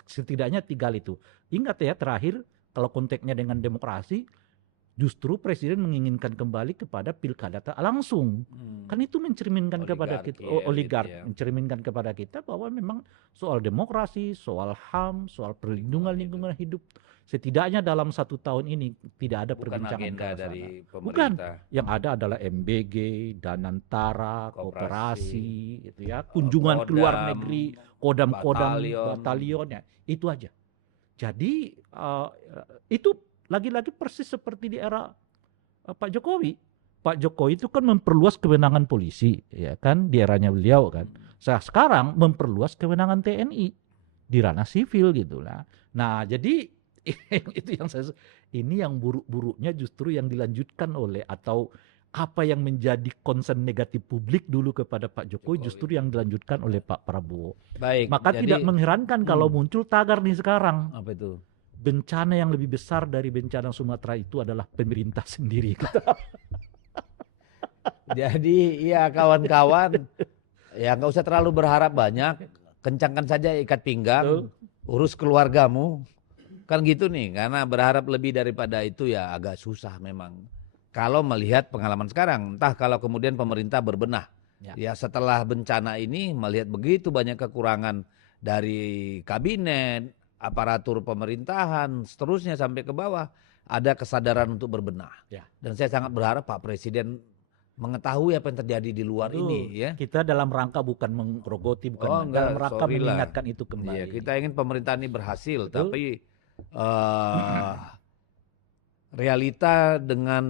setidaknya 3 itu. Ingat ya terakhir kalau konteksnya dengan demokrasi justru presiden menginginkan kembali kepada pilkada langsung. Kan itu mencerminkan kepada kita mencerminkan kepada kita bahwa memang soal demokrasi, soal HAM, soal perlindungan lingkungan hidup setidaknya dalam 1 tahun ini tidak ada perbincangan dari pemerintah. Bukan, yang ada adalah MBG, Danantara, Koperasi, gitu ya, kunjungan ke luar negeri, kodam-kodam, batalionnya, itu aja. Jadi itu lagi-lagi persis seperti di era Pak Jokowi. Pak Jokowi itu kan memperluas kewenangan polisi, ya kan, di eranya beliau kan. Sekarang memperluas kewenangan TNI di ranah sivil gitulah. Nah, jadi itu yang ini yang buruk-buruknya justru yang dilanjutkan oleh atau apa yang menjadi concern negatif publik dulu kepada Pak Jokowi justru yang dilanjutkan oleh Pak Prabowo. Baik. Maka tidak mengherankan kalau muncul tagar nih sekarang. Apa itu? Bencana yang lebih besar dari bencana Sumatera itu adalah pemerintah sendiri. Jadi ya kawan-kawan, ya nggak usah terlalu berharap banyak, kencangkan saja ikat pinggang, urus keluargamu. Kan gitu nih, karena berharap lebih daripada itu ya agak susah memang. Kalau melihat pengalaman sekarang, entah kalau kemudian pemerintah berbenah. Ya setelah bencana ini melihat begitu banyak kekurangan dari kabinet, aparatur pemerintahan, seterusnya sampai ke bawah. Ada kesadaran untuk berbenah. Dan saya sangat berharap Pak Presiden mengetahui apa yang terjadi di luar ini. Ya. Kita dalam rangka bukan menggerogoti, bukan dalam rangka mengingatkan itu kembali. Ya, kita ingin pemerintahan ini berhasil, tapi realita dengan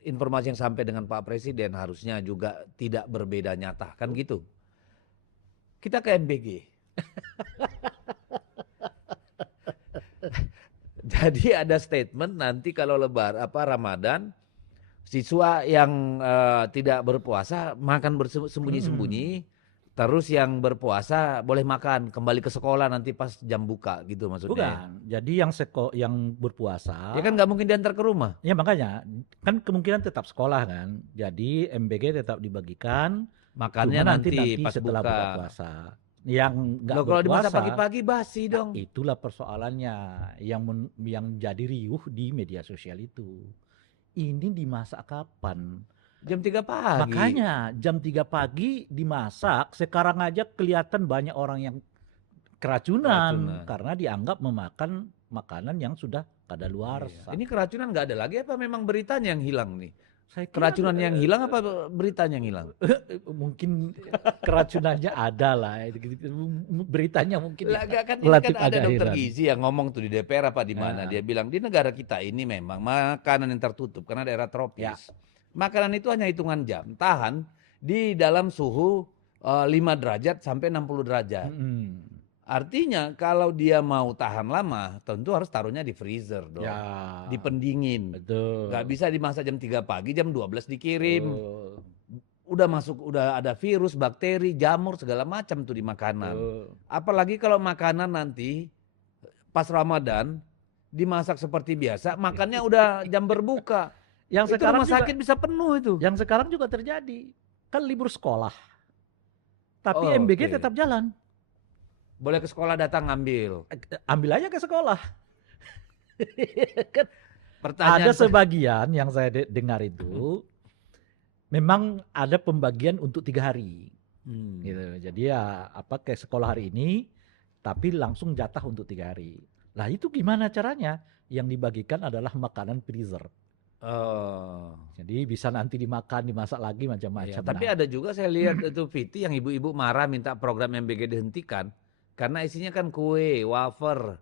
informasi yang sampai dengan Pak Presiden harusnya juga tidak berbeda nyata, kan gitu. Kita ke MBG. Jadi ada statement nanti kalau Ramadan, siswa yang tidak berpuasa makan bersembunyi-sembunyi. Terus yang berpuasa boleh makan, kembali ke sekolah nanti pas jam buka gitu maksudnya. Bukan, jadi yang berpuasa. Ya kan nggak mungkin diantar ke rumah. Ya makanya, kan kemungkinan tetap sekolah kan. Jadi MBG tetap dibagikan. Makannya nanti pas setelah buka puasa. Yang nggak berpuasa. Kalau dimasak pagi-pagi basi dong. Itulah persoalannya yang jadi riuh di media sosial itu. Ini dimasak kapan? Jam 3 pagi. Makanya jam 3 pagi dimasak, sekarang aja kelihatan banyak orang yang keracunan. Karena dianggap memakan makanan yang sudah kadaluarsa. Ini keracunan nggak ada lagi apa memang beritanya yang hilang nih? Saya kira Keracunan yang hilang apa beritanya yang hilang? mungkin keracunannya ada lah. Beritanya mungkin Lah kan ini relatif kan ada agak dokter heran. gizi yang ngomong tuh di DPR apa di mana, dia bilang di negara kita ini memang makanan yang tertutup karena daerah tropis. Makanan itu hanya hitungan jam, tahan di dalam suhu 5 derajat sampai 60 derajat. Artinya kalau dia mau tahan lama, tentu harus taruhnya di freezer dong. Ya, di pendingin. betul. Nggak bisa dimasak jam 3 pagi, jam 12 dikirim. Udah masuk, udah ada virus, bakteri, jamur, segala macam tuh di makanan. Apalagi kalau makanan nanti pas Ramadan dimasak seperti biasa, makannya udah jam berbuka. Yang Itu sekarang rumah sakit bisa penuh itu. Yang sekarang juga terjadi. Kan libur sekolah. Tapi Oh, MBG oke. tetap jalan. Boleh ke sekolah datang ngambil. Ambil aja ke sekolah. Kan Pertanyaan ada sebagian yang saya dengar itu memang ada pembagian untuk 3 hari. Gitu. Jadi ya kayak sekolah hari ini tapi langsung jatah untuk 3 hari. Lah itu gimana caranya? Yang dibagikan adalah makanan freezer. Oh. Jadi bisa nanti dimakan, dimasak lagi macam-macam. Ya, tapi ada juga saya lihat itu Viti yang ibu-ibu marah minta program MBG dihentikan karena isinya kan kue, wafer,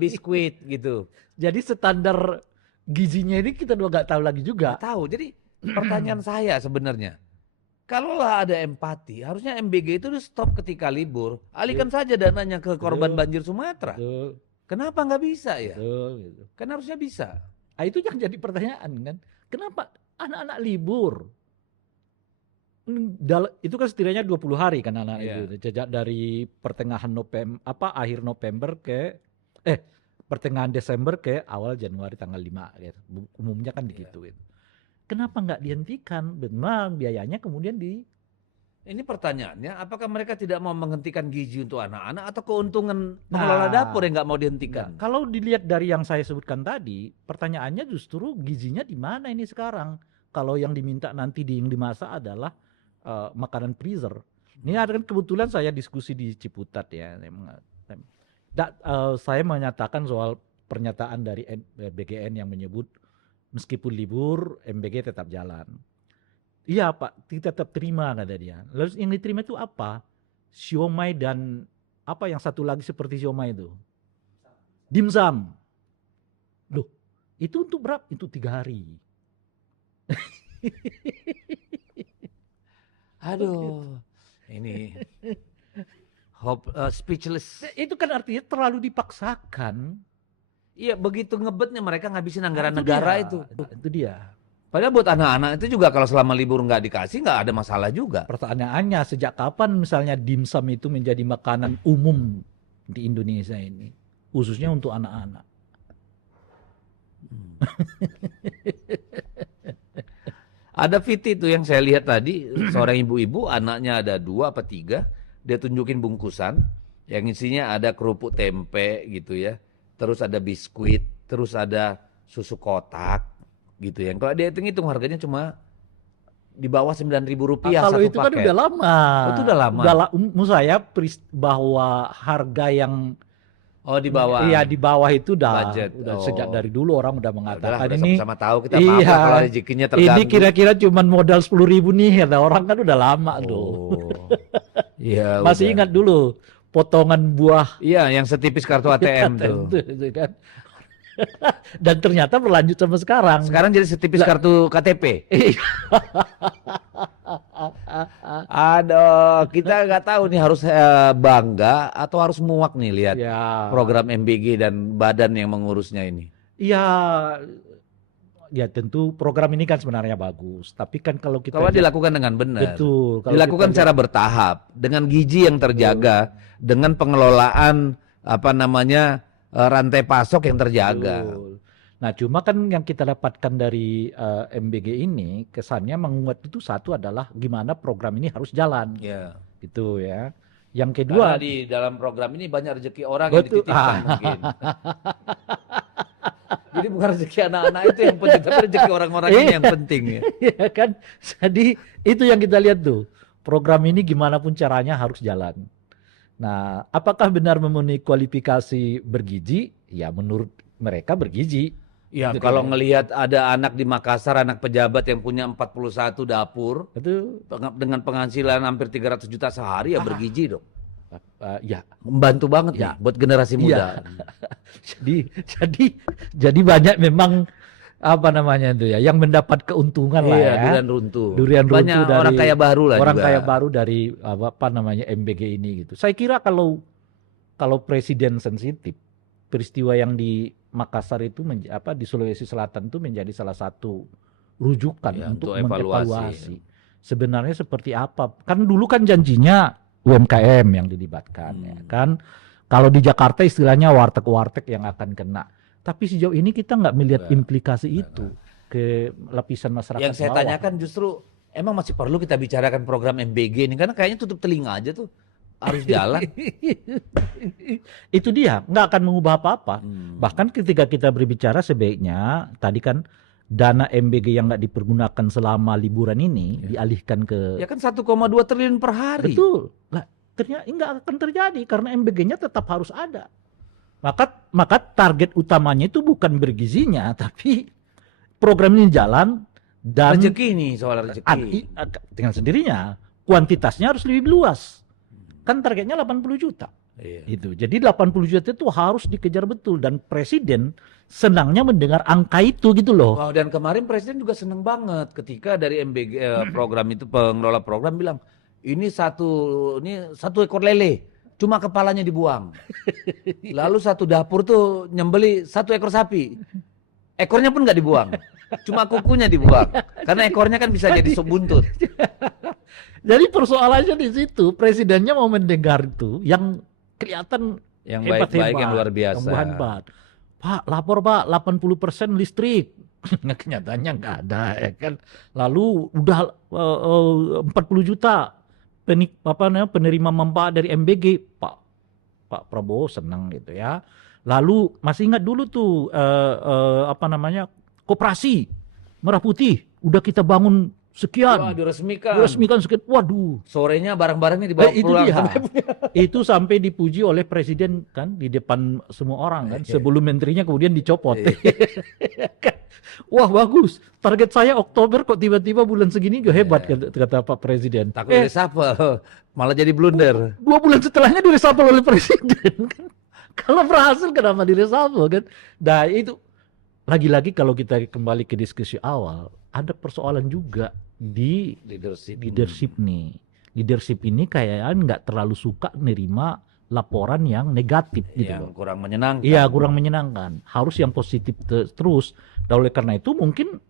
biskuit gitu. Jadi standar gizinya ini kita udah nggak tahu lagi juga. Nggak tahu. Jadi pertanyaan saya sebenarnya, kalaulah ada empati, harusnya MBG itu di stop ketika libur. Alihkan saja dananya ke korban banjir Sumatera. Betul. Kenapa nggak bisa ya? Betul, gitu. Kan harusnya bisa. Nah, itu yang jadi pertanyaan kan. Kenapa anak-anak libur? Itu kan setidaknya 20 hari kan anak itu. Sejak dari pertengahan November, akhir November ke pertengahan Desember ke awal Januari tanggal 5 gitu. Umumnya kan begitu gitu. Kenapa nggak dihentikan? Memang biayanya kemudian Ini pertanyaannya, apakah mereka tidak mau menghentikan gizi untuk anak-anak atau keuntungan pengelola dapur yang nggak mau dihentikan? Kalau dilihat dari yang saya sebutkan tadi, pertanyaannya justru gizinya di mana ini sekarang? Kalau yang diminta nanti yang dimasak adalah makanan freezer. Ini ada kan kebetulan saya diskusi di Ciputat ya. Saya menyatakan soal pernyataan dari BGN yang menyebut meskipun libur MBG tetap jalan. Iya Pak, kita tetap terima kata dia. Lalu yang diterima itu apa? Siomay dan apa yang satu lagi seperti siomay itu? Dimsum. Loh, itu untuk berapa? Itu 3 hari. Aduh, ini speechless. Itu kan artinya terlalu dipaksakan. Iya, begitu ngebetnya mereka ngabisin anggaran negara itu. Itu dia. Padahal buat anak-anak itu juga kalau selama libur nggak dikasih nggak ada masalah juga. Pertanyaannya sejak kapan misalnya dimsum itu menjadi makanan umum di Indonesia ini, khususnya untuk anak-anak. Ada Viti itu yang saya lihat tadi, seorang ibu-ibu, anaknya ada 2 apa 3, dia tunjukin bungkusan yang isinya ada kerupuk tempe gitu ya, terus ada biskuit, terus ada susu kotak. Gitu ya. Kalau dia hitung harganya cuma di bawah Rp9.000 Kalau satu itu paket. kan udah lama. Oh, itu udah lama. Menurut saya bahwa harga yang di bawah. Iya, di bawah itu udah budget. Sejak dari dulu orang udah mengatakan udah ini. Sama-sama tahu kita maaf kalau rezekinya terganggu. Ini kira-kira cuma modal 10.000 nih, kata orang kan udah lama tuh. Iya. Masih ingat dulu potongan buah. Iya, yang setipis kartu ATM tuh. Kan. Dan ternyata berlanjut sampai sekarang. Sekarang jadi setipis kartu KTP. Aduh, kita nggak tahu nih harus bangga atau harus muak nih lihat program MBG dan badan yang mengurusnya ini. Iya, ya tentu program ini kan sebenarnya bagus. Tapi kan kalau dilakukan dengan benar, betul, dilakukan secara bertahap, dengan gizi yang terjaga, dengan pengelolaan rantai pasok yang terjaga. Betul. Nah, cuma kan yang kita dapatkan dari MBG ini kesannya menguat itu satu adalah gimana program ini harus jalan. Ya. Gitu ya. Yang kedua, karena di dalam program ini banyak rezeki orang yang dititipkan mungkin. Jadi bukan rezeki anak-anak itu yang penting, tapi rezeki orang-orang ini yang penting ya. Iya kan? Jadi itu yang kita lihat tuh. Program ini gimana pun caranya harus jalan. Nah, apakah benar memenuhi kualifikasi bergizi? Ya menurut mereka bergizi. Ya Gitu kalau kan. ngelihat ada anak di Makassar, anak pejabat yang punya 41 dapur, Itu dengan penghasilan hampir 300 juta sehari ya bergizi dong. ya, Membantu banget nih ya, buat generasi muda. iya. jadi jadi jadi banyak memang apa namanya itu ya yang mendapat keuntungan lah Iya, ya. durian runtuh. Durian Banyak runtuh orang dari kaya baru lah orang juga. kaya baru dari apa namanya MBG ini gitu. Saya kira kalau presiden sensitif, peristiwa yang di Makassar itu di Sulawesi Selatan itu menjadi salah satu rujukan Ya, untuk untuk evaluasi. mengevaluasi sebenarnya seperti apa. Kan dulu kan janjinya UMKM yang dilibatkan ya kan. Kalau di Jakarta istilahnya warteg-warteg yang akan kena. Tapi sejauh ini kita nggak melihat implikasi itu ke lapisan masyarakat Yang saya bawah. tanyakan justru emang masih perlu kita bicarakan program MBG ini karena kayaknya tutup telinga aja tuh. Harus jalan. Itu dia, nggak akan mengubah apa-apa. Bahkan ketika kita berbicara sebaiknya, tadi kan dana MBG yang nggak dipergunakan selama liburan ini dialihkan ke... Ya kan 1,2 triliun per hari. Betul. Lah, ternyata nggak akan terjadi karena MBG-nya tetap harus ada. Maka target utamanya itu bukan bergizinya, tapi program ini jalan dan... Rezeki nih soal rezeki. Dengan sendirinya, kuantitasnya harus lebih luas. Kan targetnya 80 juta. Iya. Itu. Jadi 80 juta itu harus dikejar betul dan presiden senangnya mendengar angka itu gitu loh. Oh, dan kemarin presiden juga seneng banget ketika dari MBG program itu pengelola program bilang ini satu ekor lele cuma kepalanya dibuang. Lalu satu dapur tuh nyembeli 1 ekor sapi. Ekornya pun nggak dibuang. Cuma kukunya dibuang. Karena ekornya kan bisa jadi sop buntut. Jadi persoalannya di situ, presidennya mau mendengar itu yang kelihatan Yang hebat-hebat, baik-baik yang luar biasa. yang hebat. Pak, lapor Pak, 80% listrik. Nah, kenyataannya nggak ada ya kan. Lalu udah 40 juta penerima manfaat dari MBG. Pak Prabowo senang gitu ya. Lalu masih ingat dulu tuh koperasi Merah Putih udah kita bangun sekian. Wah, diresmikan. Diresmikan sekian. Waduh. Sorenya barang-barangnya dibawa Itu pulang. dia. Itu sampai dipuji oleh presiden kan di depan semua orang kan. Sebelum menterinya kemudian dicopot. Wah bagus. Target saya Oktober kok tiba-tiba bulan segini juga hebat kata Pak Presiden. Takut reshuffle, malah jadi blunder. 2 bulan setelahnya direshuffle oleh presiden kan. Kalau berhasil kenapa direshuffle kan? Nah itu lagi-lagi kalau kita kembali ke diskusi awal, ada persoalan juga di leadership nih. Leadership ini kayaknya nggak terlalu suka nerima laporan yang negatif gitu Yang loh. kurang menyenangkan. Iya, kurang menyenangkan. Harus yang positif terus. Dan oleh karena itu mungkin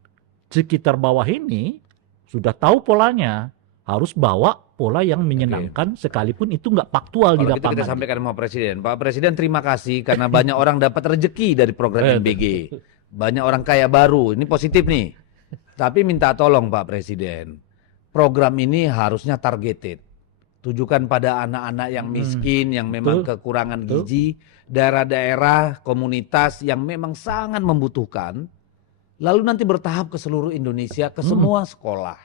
sekitar bawah ini sudah tahu polanya. Harus bawa pola yang menyenangkan sekalipun itu nggak faktual di Kalau gitu lapangan. kita sampaikan sama Presiden. Pak Presiden terima kasih karena banyak orang dapat rezeki dari program MBG. Banyak orang kaya baru. Ini positif nih. Tapi minta tolong Pak Presiden. Program ini harusnya targeted. Tujukan pada anak-anak yang miskin, yang memang kekurangan gizi, daerah-daerah, komunitas yang memang sangat membutuhkan. Lalu nanti bertahap ke seluruh Indonesia, ke semua sekolah.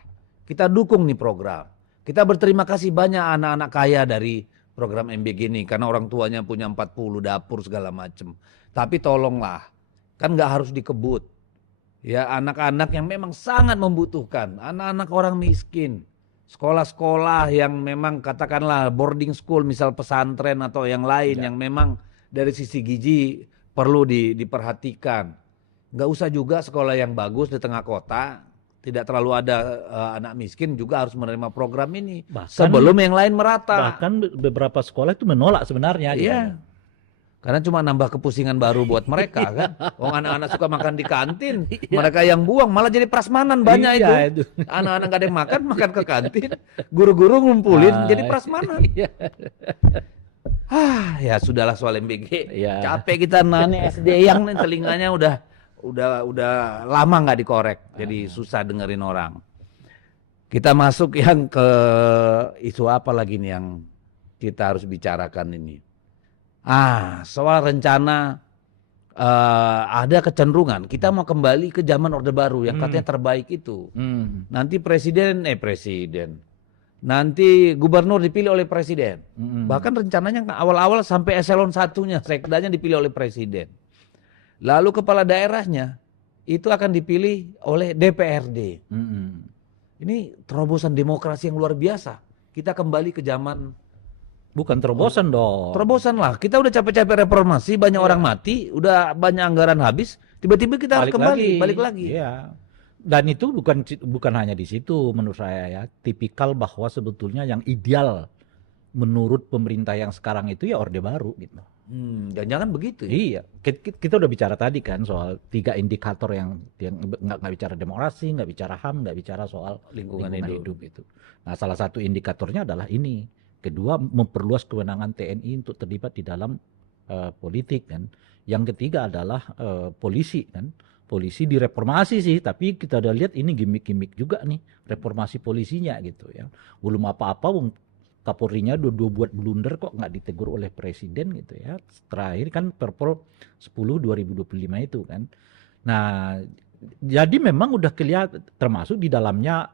Kita dukung nih program. Kita berterima kasih banyak anak-anak kaya dari program MBG ini. Karena orang tuanya punya 40 dapur segala macam. Tapi tolonglah, kan nggak harus dikebut. Ya anak-anak yang memang sangat membutuhkan. Anak-anak orang miskin. Sekolah-sekolah yang memang katakanlah boarding school, misal pesantren atau yang lain yang memang dari sisi gizi perlu diperhatikan. Nggak usah juga sekolah yang bagus di tengah kota, tidak terlalu ada anak miskin juga harus menerima program ini. Sebelum yang lain merata. Bahkan beberapa sekolah itu menolak sebenarnya. Iya. Karena cuma nambah kepusingan baru buat mereka kan. Anak-anak suka makan di kantin, mereka yang buang malah jadi prasmanan banyak itu. Anak-anak gak ada yang makan ke kantin. Guru-guru ngumpulin jadi prasmanan. Ya sudahlah soal MBG. Capek kita nanya SD yang telinganya udah lama nggak dikorek. Jadi susah dengerin orang. Kita masuk yang ke isu apa lagi nih yang kita harus bicarakan ini. Soal rencana ada kecenderungan kita mau kembali ke zaman Orde Baru yang katanya terbaik itu. Nanti nanti gubernur dipilih oleh presiden. Bahkan rencananya awal-awal sampai eselon 1-nya, sekdanya dipilih oleh presiden. Lalu kepala daerahnya itu akan dipilih oleh DPRD. Mm-mm. Ini terobosan demokrasi yang luar biasa. Kita kembali ke zaman Bukan terobosan dong. terobosan lah. Kita udah capek-capek reformasi, banyak orang mati, udah banyak anggaran habis, tiba-tiba kita harus balik lagi. Iya. Dan itu bukan hanya di situ menurut saya ya. Tipikal bahwa sebetulnya yang ideal menurut pemerintah yang sekarang itu ya Orde Baru gitu. Jangan-jangan begitu ya? Iya, kita udah bicara tadi kan soal 3 indikator yang nggak bicara demokrasi, nggak bicara HAM, nggak bicara soal Lingkungan hidup itu. Nah, salah satu indikatornya adalah ini. Kedua, memperluas kewenangan TNI untuk terlibat di dalam politik kan. Yang ketiga adalah polisi kan. Polisi direformasi sih, tapi kita udah lihat ini gimmick-gimmick juga nih reformasi polisinya gitu ya. Belum apa-apa, Kapolrinya dua buat blunder kok nggak ditegur oleh presiden gitu ya. Terakhir kan Perpol 10 2025 itu kan. Nah, jadi memang udah kelihatan termasuk di dalamnya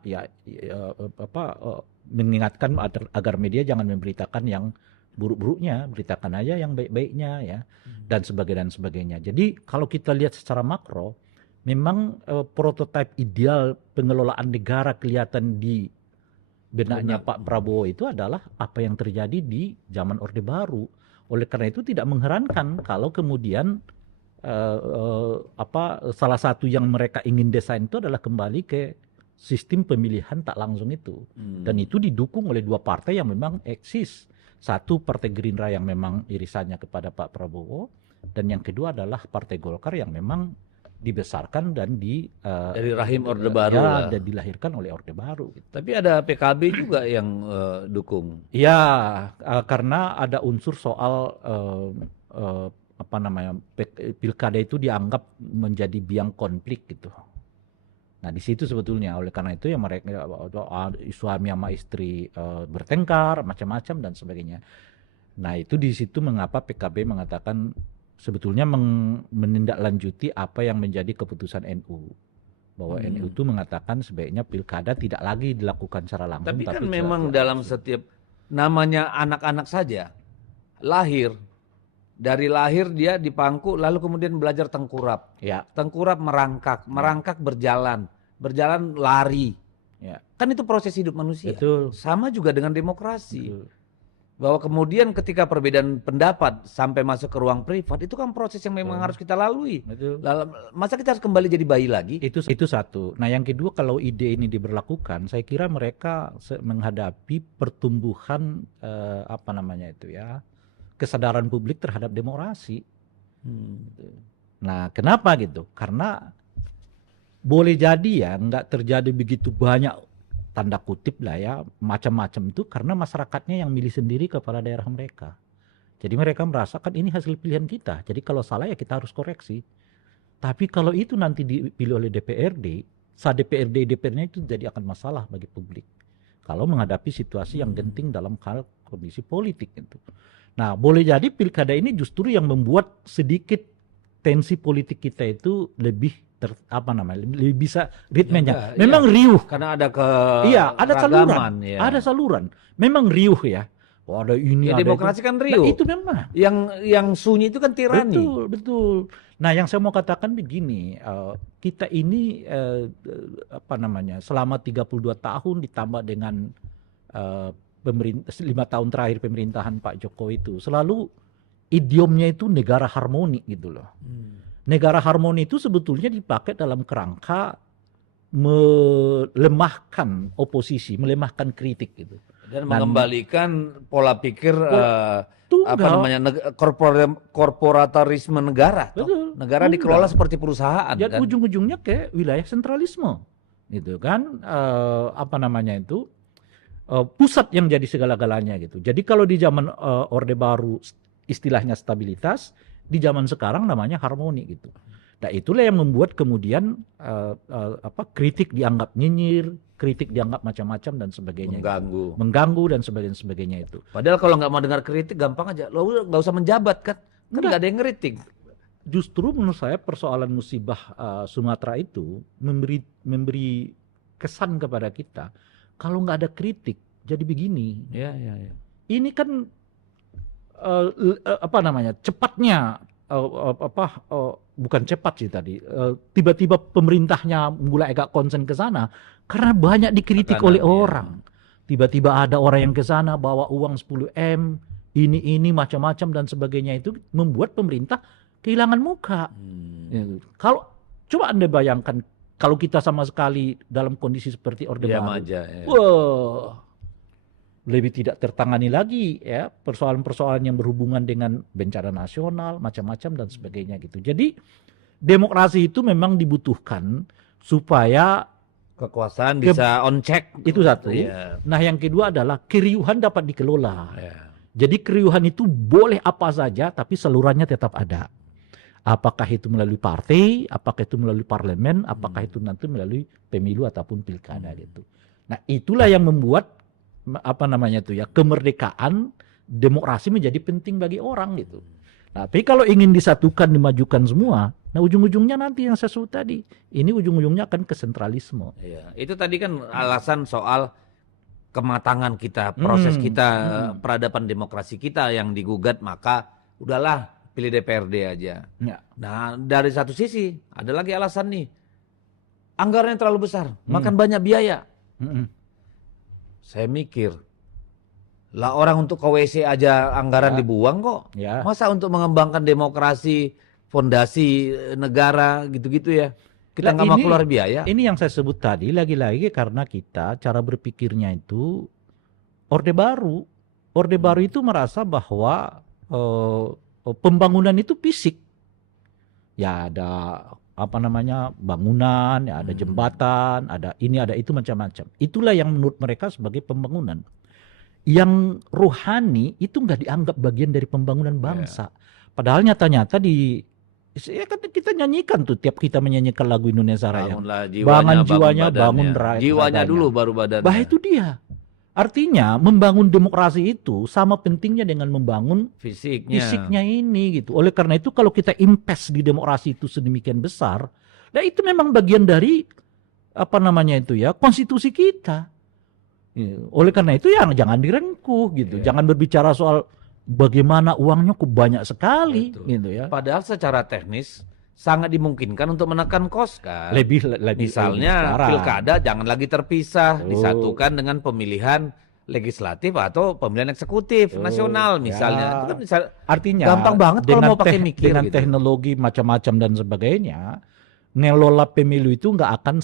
mengingatkan agar media jangan memberitakan yang buruk-buruknya, beritakan aja yang baik-baiknya ya dan sebagainya. Jadi kalau kita lihat secara makro, memang prototipe ideal pengelolaan negara kelihatan di benaknya Pak Prabowo itu adalah apa yang terjadi di zaman Orde Baru. Oleh karena itu tidak mengherankan kalau kemudian salah satu yang mereka ingin desain itu adalah kembali ke sistem pemilihan tak langsung itu. Dan itu didukung oleh 2 partai yang memang eksis. Satu Partai Gerindra yang memang irisannya kepada Pak Prabowo, dan yang kedua adalah Partai Golkar yang memang dibesarkan dan dari rahim Orde Baru lah. Dan dilahirkan oleh Orde Baru. Gitu. Tapi ada PKB juga yang dukung. Ya, karena ada unsur soal pilkada itu dianggap menjadi biang konflik gitu. Nah di situ sebetulnya oleh karena itu ya mereka suami sama istri bertengkar macam-macam dan sebagainya. Nah itu di situ mengapa PKB mengatakan sebetulnya menindaklanjuti apa yang menjadi keputusan NU, bahwa NU itu mengatakan sebaiknya pilkada tidak lagi dilakukan secara langsung. Tapi kan memang dalam setiap namanya anak-anak saja dari lahir dia dipangku lalu kemudian belajar tengkurap, tengkurap merangkak berjalan lari, kan itu proses hidup manusia. Betul. Sama juga dengan demokrasi. Betul. Bahwa kemudian ketika perbedaan pendapat sampai masuk ke ruang privat itu kan proses yang memang harus kita lalui. Betul. Masa kita harus kembali jadi bayi lagi? Itu satu. Nah yang kedua, kalau ide ini diberlakukan, saya kira mereka menghadapi pertumbuhan kesadaran publik terhadap demokrasi. Nah kenapa gitu? Karena boleh jadi ya nggak terjadi begitu banyak tanda kutip lah ya, macam-macam itu karena masyarakatnya yang milih sendiri kepala daerah mereka. Jadi mereka merasakan ini hasil pilihan kita. Jadi kalau salah ya kita harus koreksi. Tapi kalau itu nanti dipilih oleh DPRD, DPR-nya itu jadi akan masalah bagi publik. Kalau menghadapi situasi yang genting dalam hal kondisi politik itu. Nah boleh jadi pilkada ini justru yang membuat sedikit tensi politik kita itu lebih lebih bisa ritmenya. Memang riuh. Karena ada ada saluran. Ya. Ada saluran. Memang riuh ya. Oh, ada ini. Ya, ada demokrasi itu. Kan riuh. Nah, itu memang. Yang sunyi itu kan tirani. Betul. Nah, yang saya mau katakan begini, kita ini selama 32 tahun ditambah dengan 5 tahun terakhir pemerintahan Pak Jokowi itu selalu idiomnya itu negara harmoni gitu loh. Negara harmoni itu sebetulnya dipakai dalam kerangka melemahkan oposisi, melemahkan kritik gitu. Dan mengembalikan pola pikir korporatorisme negara. Betul. Negara dikelola seperti perusahaan. Dan ujung-ujungnya ke wilayah sentralisme, gitu kan? Pusat yang jadi segala-galanya gitu. Jadi kalau di zaman Orde Baru istilahnya stabilitas, di zaman sekarang namanya harmoni gitu. Nah itulah yang membuat kemudian kritik dianggap nyinyir, kritik dianggap macam-macam dan sebagainya. Mengganggu dan sebagainya itu. Padahal kalau nggak mau dengar kritik gampang aja, lo nggak usah menjabat kan nggak ada yang ngeritik. Justru menurut saya persoalan musibah Sumatera itu memberi kesan kepada kita kalau nggak ada kritik jadi begini. Ya. Ini kan cepatnya bukan cepat sih tadi, tiba-tiba pemerintahnya mulai agak konsen ke sana karena banyak dikritik oleh orang. Tiba-tiba ada orang yang ke sana bawa uang 10M, ini macam-macam dan sebagainya, itu membuat pemerintah kehilangan muka. Kalau coba Anda bayangkan kalau kita sama sekali dalam kondisi seperti Orde Baru, wah, lebih tidak tertangani lagi ya persoalan-persoalan yang berhubungan dengan bencana nasional macam-macam dan sebagainya gitu. Jadi demokrasi itu memang dibutuhkan supaya kekuasaan bisa on check. Itu satu. Nah yang kedua adalah keriuhan dapat dikelola. Jadi keriuhan itu boleh apa saja tapi salurannya tetap ada. Apakah itu melalui partai, apakah itu melalui parlemen, apakah itu nanti melalui pemilu ataupun pilkada gitu. Nah itulah yang membuat kemerdekaan demokrasi menjadi penting bagi orang gitu. Nah, tapi kalau ingin disatukan, dimajukan semua, nah ujung-ujungnya nanti yang saya sebut tadi, ini ujung-ujungnya akan ke sentralisme. Iya, itu tadi kan alasan soal kematangan kita, proses kita, peradaban demokrasi kita yang digugat, maka udahlah pilih DPRD aja. Ya. Nah, dari satu sisi ada lagi alasan nih, anggarannya terlalu besar, makan banyak biaya. Saya mikir, lah orang untuk ke WC aja anggaran dibuang kok. Ya. Masa untuk mengembangkan demokrasi, fondasi negara gitu-gitu ya. Kita nggak mau keluar biaya. Ini yang saya sebut tadi, lagi-lagi karena kita cara berpikirnya itu Orde Baru. Orde Baru itu merasa bahwa pembangunan itu fisik. Ya ada bangunan, ya ada jembatan, ada ini, ada itu macam-macam. Itulah yang menurut mereka sebagai pembangunan. Yang rohani itu nggak dianggap bagian dari pembangunan bangsa. Padahal nyata-nyata kita nyanyikan tuh tiap kita menyanyikan lagu Indonesia Raya. Bangun jiwanya, bangun rakyat. Jiwanya dulu baru badannya. Bah itu dia. Artinya membangun demokrasi itu sama pentingnya dengan membangun fisiknya ini gitu. Oleh karena itu kalau kita invest di demokrasi itu sedemikian besar, nah itu memang bagian dari konstitusi kita. Oleh karena itu ya jangan direngkuh gitu. Jangan berbicara soal bagaimana uangnya kok banyak sekali gitu ya. Padahal secara teknis sangat dimungkinkan untuk menekan kos kan. Misalnya pilkada jangan lagi terpisah, disatukan dengan pemilihan legislatif atau pemilihan eksekutif nasional misalnya. Itu kan artinya gampang banget kalau mau pakai mikir dengan gitu. Teknologi macam-macam dan sebagainya, ngelola pemilu itu nggak akan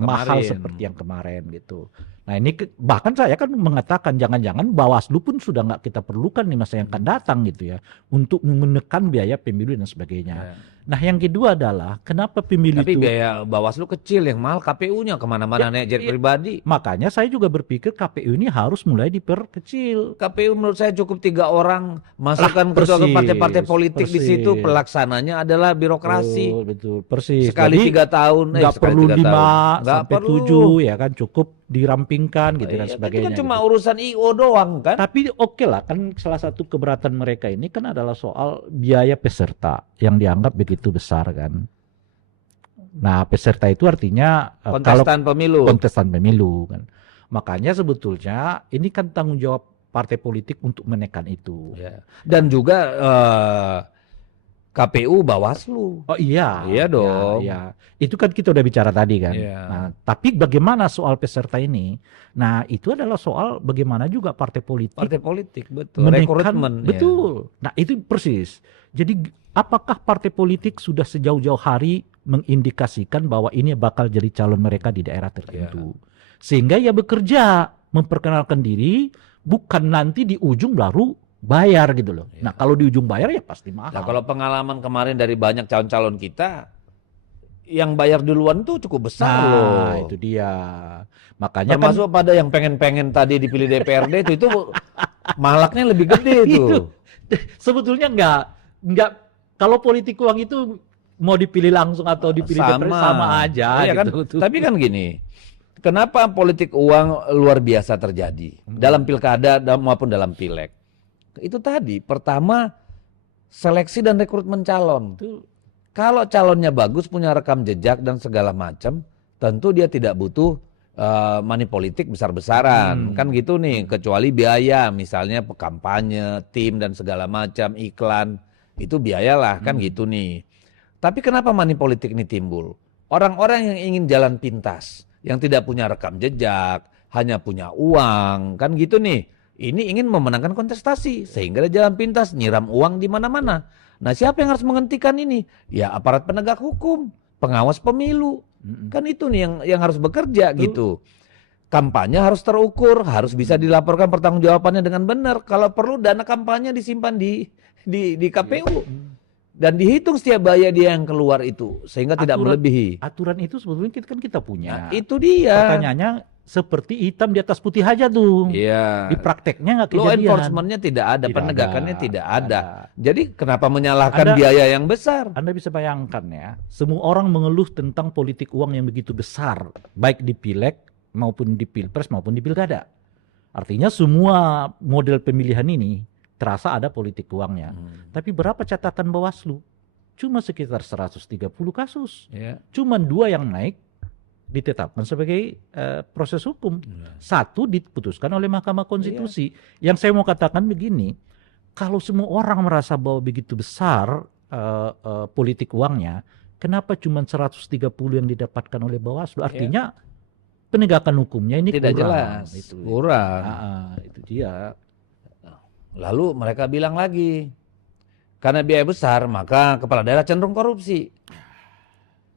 mahal seperti yang kemarin gitu. Nah ini bahkan saya kan mengatakan jangan-jangan Bawaslu pun sudah nggak kita perlukan di masa yang akan datang gitu ya untuk menekan biaya pemilu dan sebagainya. Nah yang kedua adalah kenapa pemilu Tapi biaya Bawaslu kecil, yang mahal KPU-nya kemana-mana naik jet pribadi. Makanya saya juga berpikir KPU ini harus mulai diperkecil. KPU menurut saya cukup 3 orang, masukkan ketua partai-partai politik di situ, pelaksananya adalah birokrasi. Betul, persis. Sekali 3 tahun. Nggak perlu 5 sampai 7 ya kan, cukup dirampingkan gitu dan sebagainya. Itu kan cuma urusan IO doang kan. Tapi oke lah, kan salah satu keberatan mereka ini kan adalah soal biaya peserta yang dianggap begitu besar kan. Nah peserta itu artinya kontestan pemilu kan. Makanya sebetulnya ini kan tanggung jawab partai politik untuk menekan itu. Dan juga KPU, Bawaslu. Oh iya. Iya dong. Iya. Itu kan kita udah bicara tadi kan. Nah, tapi bagaimana soal peserta ini? Nah, itu adalah soal bagaimana juga partai politik. Partai politik, betul. Rekrutmen. Betul. Nah, itu persis. Jadi, apakah partai politik sudah sejauh-jauh hari mengindikasikan bahwa ini bakal jadi calon mereka di daerah tertentu? Sehingga ya bekerja, memperkenalkan diri, bukan nanti di ujung baru bayar gitu loh. Nah kalau di ujung bayar ya pasti mahal. Nah kalau pengalaman kemarin dari banyak calon-calon kita, yang bayar duluan tuh cukup besar loh. Nah itu dia. Makanya termasuk pada yang pengen-pengen tadi dipilih DPRD itu malaknya lebih gede tuh. Sebetulnya enggak kalau politik uang itu mau dipilih langsung atau dipilih sama aja. Iya gitu. Kan? Tapi kan gini, kenapa politik uang luar biasa terjadi dalam pilkada maupun dalam pileg? Itu tadi, pertama seleksi dan rekrutmen calon. Kalau calonnya bagus, punya rekam jejak dan segala macam, tentu dia tidak butuh money politik besar-besaran. Kan gitu nih, kecuali biaya, misalnya kampanye, tim dan segala macam, iklan, itu biayalah kan gitu nih. Tapi kenapa money politik ini timbul? Orang-orang yang ingin jalan pintas, yang tidak punya rekam jejak, hanya punya uang, kan gitu nih. Ini ingin memenangkan kontestasi, sehingga dia jalan pintas, nyiram uang di mana-mana. Nah, siapa yang harus menghentikan ini? Ya aparat penegak hukum, pengawas pemilu. Kan itu nih yang harus bekerja gitu. Kampanye harus terukur, harus bisa dilaporkan pertanggungjawabannya dengan benar. Kalau perlu dana kampanye disimpan di KPU. Dan dihitung setiap biaya dia yang keluar itu, sehingga tidak melebihi. Aturan itu sebetulnya kita punya. Nah, itu dia. Pertanyaannya seperti hitam di atas putih aja tuh. Iya. Di prakteknya nggak kejadian. Law enforcement-nya tidak ada, penegakannya tidak ada. Jadi kenapa menyalahkan biaya yang besar? Anda bisa bayangkan ya, semua orang mengeluh tentang politik uang yang begitu besar, baik di pileg maupun di pilpres maupun di pilkada. Artinya semua model pemilihan ini terasa ada politik uangnya. Tapi berapa catatan Bawaslu? Cuma sekitar 130 kasus. Cuma 2 yang naik ditetapkan sebagai proses hukum. 1 diputuskan oleh Mahkamah Konstitusi. Yang saya mau katakan begini, kalau semua orang merasa bahwa begitu besar politik uangnya, kenapa cuma 130 yang didapatkan oleh Bawaslu? Artinya penegakan hukumnya ini tidak kurang. Jelas. Kurang. Itu dia. Lalu mereka bilang lagi, karena biaya besar maka kepala daerah cenderung korupsi.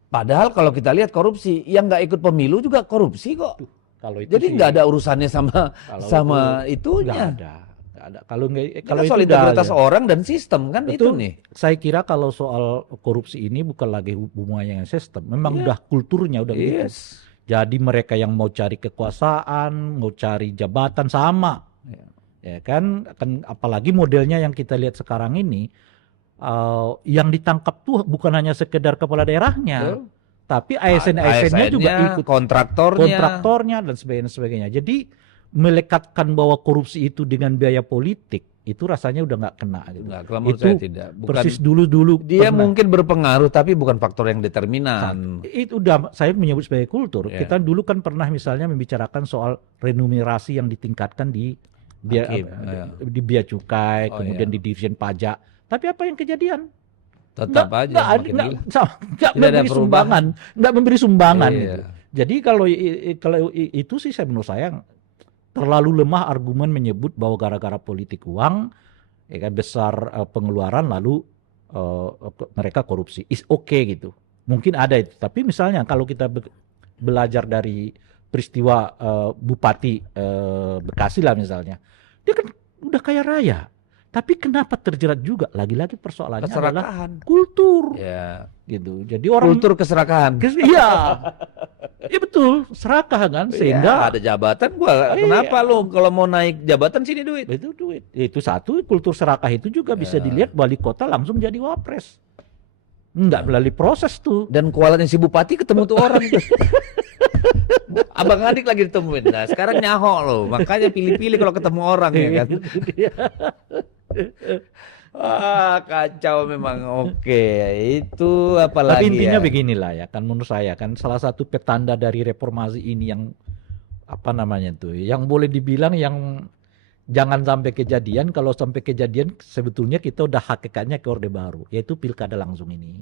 Padahal kalau kita lihat korupsi, yang nggak ikut pemilu juga korupsi kok. Jadi nggak ada urusannya sama itunya. Nggak ada. Kalau itu solidaritas orang dan sistem kan. Betul. Itu nih. Saya kira kalau soal korupsi ini bukan lagi hubungannya dengan sistem. Memang udah kulturnya udah gitu. Jadi mereka yang mau cari kekuasaan, mau cari jabatan sama. Ya kan apalagi modelnya yang kita lihat sekarang ini, yang ditangkap tuh bukan hanya sekedar kepala daerahnya, tapi ASN-ASN-nya juga ikut, kontraktornya dan sebagainya. Jadi melekatkan bahwa korupsi itu dengan biaya politik itu rasanya udah nggak kena. Gitu. Itu saya tidak. Bukan, persis dulu dia pernah. Mungkin berpengaruh tapi bukan faktor yang determinan. Itu udah saya menyebut sebagai kultur. Kita dulu kan pernah misalnya membicarakan soal remunerasi yang ditingkatkan di biaya cukai, kemudian di dirjen pajak. Tapi apa yang kejadian? Tetap aja nggak memberi sumbangan. Gitu. Jadi kalau itu sih menurut saya terlalu lemah argumen menyebut bahwa gara-gara politik uang, ya kan besar pengeluaran lalu mereka korupsi. Is okay gitu. Mungkin ada itu. Tapi misalnya kalau kita belajar dari peristiwa Bupati Bekasi lah misalnya. Dia kan udah kaya raya. Tapi kenapa terjerat juga? Lagi-lagi persoalannya adalah kultur. Gitu. Jadi orang kultur keserakahan. Iya. Iya betul, serakah kan sehingga ada jabatan kenapa lo kalau mau naik jabatan sini duit. Itu duit. Itu satu, kultur serakah itu juga bisa dilihat wali kota langsung jadi wapres. Enggak melalui proses tuh. Dan kualatnya si bupati ketemu tuh orang tuh. Abang adik lagi ditemuin. Nah, sekarang nyaho loh. Makanya pilih-pilih kalau ketemu orang ya kan. Kacau memang. Oke, itu apalagi. Tapi intinya beginilah ya kan menurut saya kan salah satu petanda dari reformasi ini yang apa namanya tuh yang boleh dibilang yang jangan sampai kejadian. Kalau sampai kejadian sebetulnya kita udah hakikatnya ke Orde Baru, yaitu pilkada langsung ini.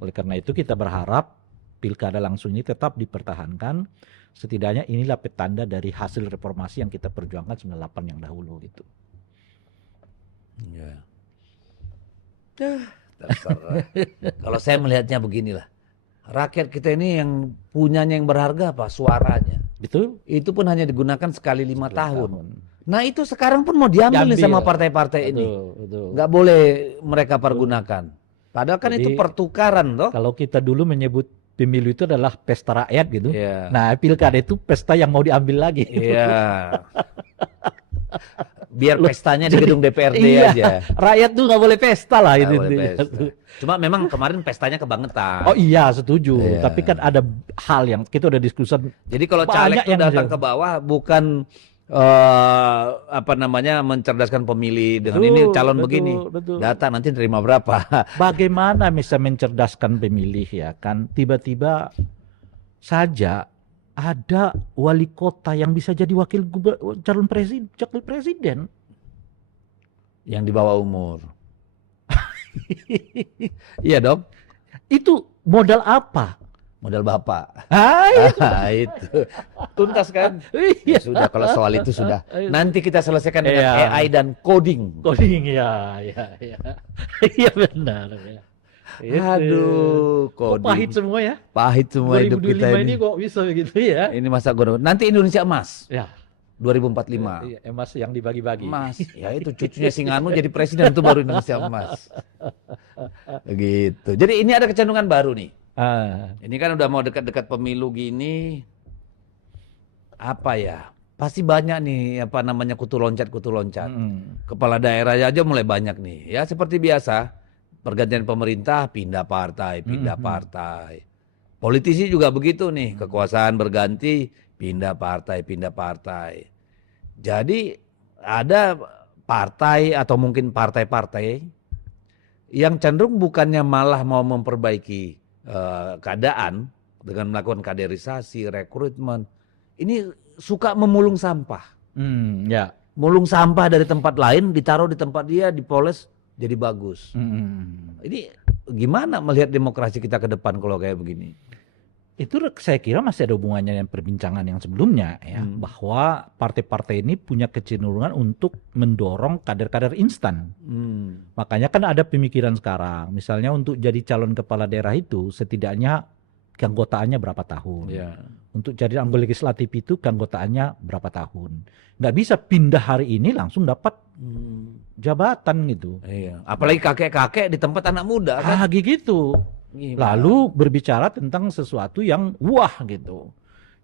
Oleh karena itu kita berharap pilkada langsung ini tetap dipertahankan. Setidaknya inilah petanda dari hasil reformasi yang kita perjuangkan 98 yang dahulu gitu. Kalau saya melihatnya beginilah. Rakyat kita ini yang punyanya yang berharga apa? Suaranya. Betul. itu pun hanya digunakan sekali 5 tahun. Nah itu sekarang pun mau diambil nih sama partai-partai ini. Nggak boleh mereka pergunakan. Padahal kan itu pertukaran toh. Kalau kita dulu menyebut pemilu itu adalah pesta rakyat gitu. Nah pilkada itu pesta yang mau diambil lagi. Biar pestanya di gedung DPRD aja. Rakyat tuh nggak boleh pesta lah itu. Cuma memang kemarin pestanya kebangetan. Oh iya setuju. Tapi kan ada hal yang kita udah diskusi. Jadi kalau caleg itu datang ke bawah bukan mencerdaskan pemilih dengan ini calon begini. Data nanti terima berapa. Bagaimana bisa mencerdaskan pemilih ya kan? Tiba-tiba saja ada wali kota yang bisa jadi calon presiden yang di bawah umur. Iya dong. Itu modal apa? Modal Bapak. Itu. Itu. Tuntas kan? Iya. Sudah, kalau soal itu sudah. Nanti kita selesaikan dengan AI dan coding. Coding, ya. Iya benar. Ya. Aduh, Kok coding. pahit semua ya? Pahit semua hidup kita 2025 ini kok bisa begitu ya? Ini masa gue nanti Indonesia emas. Ya. 2045. Iya, emas yang dibagi-bagi. Emas. Ya itu cucunya Singarno jadi presiden itu baru Indonesia emas. Begitu. Jadi ini ada kecenderungan baru nih. Ini kan udah mau dekat-dekat pemilu gini. Apa ya? Pasti banyak nih apa namanya kutu loncat. Kepala daerah aja mulai banyak nih. Ya seperti biasa, pergantian pemerintah pindah partai. Politisi juga begitu nih, kekuasaan berganti pindah partai. Jadi ada partai atau mungkin partai-partai yang cenderung bukannya malah mau memperbaiki keadaan dengan melakukan kaderisasi, rekrutmen, ini suka memulung sampah. Ya. Mulung sampah dari tempat lain, ditaruh di tempat dia, dipoles, jadi bagus. Ini gimana melihat demokrasi kita ke depan kalau kayak begini? Itu saya kira masih ada hubungannya dengan perbincangan yang sebelumnya ya, bahwa partai-partai ini punya kecenderungan untuk mendorong kader-kader instan. Makanya kan ada pemikiran sekarang, misalnya untuk jadi calon kepala daerah itu setidaknya keanggotaannya berapa tahun. Untuk jadi anggota legislatif itu keanggotaannya berapa tahun. Nggak bisa pindah hari ini langsung dapat jabatan gitu. Iya. Apalagi kakek-kakek di tempat anak muda kan. Gitu. Lalu berbicara tentang sesuatu yang wah gitu.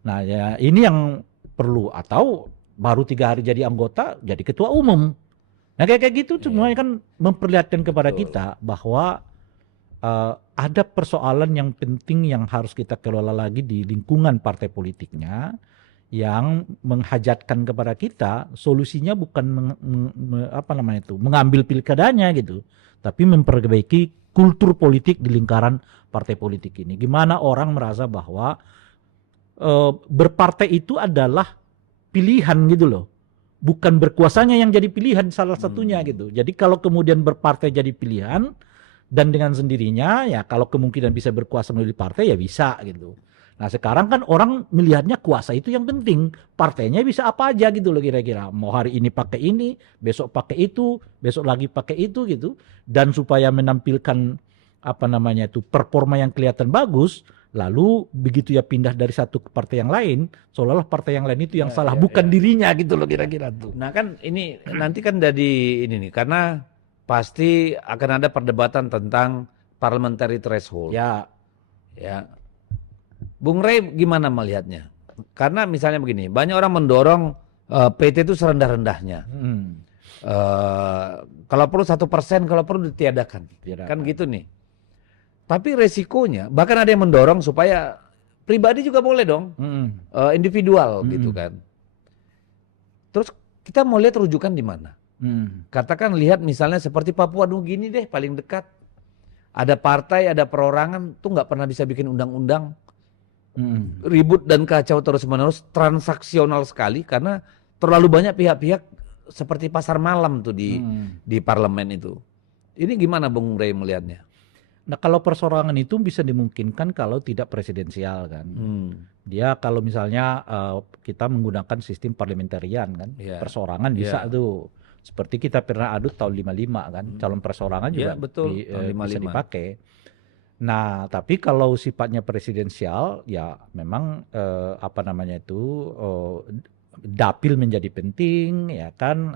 Nah ya ini yang perlu, atau baru 3 hari jadi anggota jadi ketua umum. Nah kayak gitu semuanya kan memperlihatkan kepada kita bahwa ada persoalan yang penting yang harus kita kelola lagi di lingkungan partai politiknya, yang menghajatkan kepada kita solusinya bukan mengambil pilkadanya gitu, tapi memperbaiki kultur politik di lingkaran partai politik ini. Gimana orang merasa bahwa berpartai itu adalah pilihan gitu loh, bukan berkuasanya yang jadi pilihan salah satunya gitu. Jadi kalau kemudian berpartai jadi pilihan dan dengan sendirinya ya kalau kemungkinan bisa berkuasa melalui partai ya bisa gitu. Nah sekarang kan orang melihatnya kuasa itu yang penting, partainya bisa apa aja gitu loh kira-kira. Mau hari ini pakai ini, besok pakai itu, besok lagi pakai itu gitu. Dan supaya menampilkan performa yang kelihatan bagus, lalu begitu ya pindah dari satu ke partai yang lain, seolah-olah partai yang lain itu yang salah, bukan dirinya gitu loh kira-kira tuh. Nah kan ini nanti kan jadi ini nih, karena pasti akan ada perdebatan tentang parliamentary threshold. Ya. Bung Rey gimana melihatnya? Karena misalnya begini, banyak orang mendorong PT itu serendah-rendahnya. Kalau perlu 1%, kalau perlu ditiadakan. Kan gitu nih. Tapi resikonya, bahkan ada yang mendorong supaya pribadi juga boleh dong. Individual gitu kan. Terus kita mau lihat rujukan di mana? Katakan lihat misalnya seperti Papua Nugini deh paling dekat. Ada partai, ada perorangan, tuh nggak pernah bisa bikin undang-undang. Ribut dan kacau terus-menerus, transaksional sekali karena terlalu banyak pihak-pihak seperti pasar malam tuh di parlemen itu. Ini gimana Bung Rey melihatnya? Nah kalau persorangan itu bisa dimungkinkan kalau tidak presidensial kan. Dia kalau misalnya kita menggunakan sistem parliamentarian kan, persorangan bisa tuh. Seperti kita pernah adu tahun 55 kan, calon persorangan juga bisa dipakai. Nah, tapi kalau sifatnya presidensial, ya memang dapil menjadi penting, ya kan,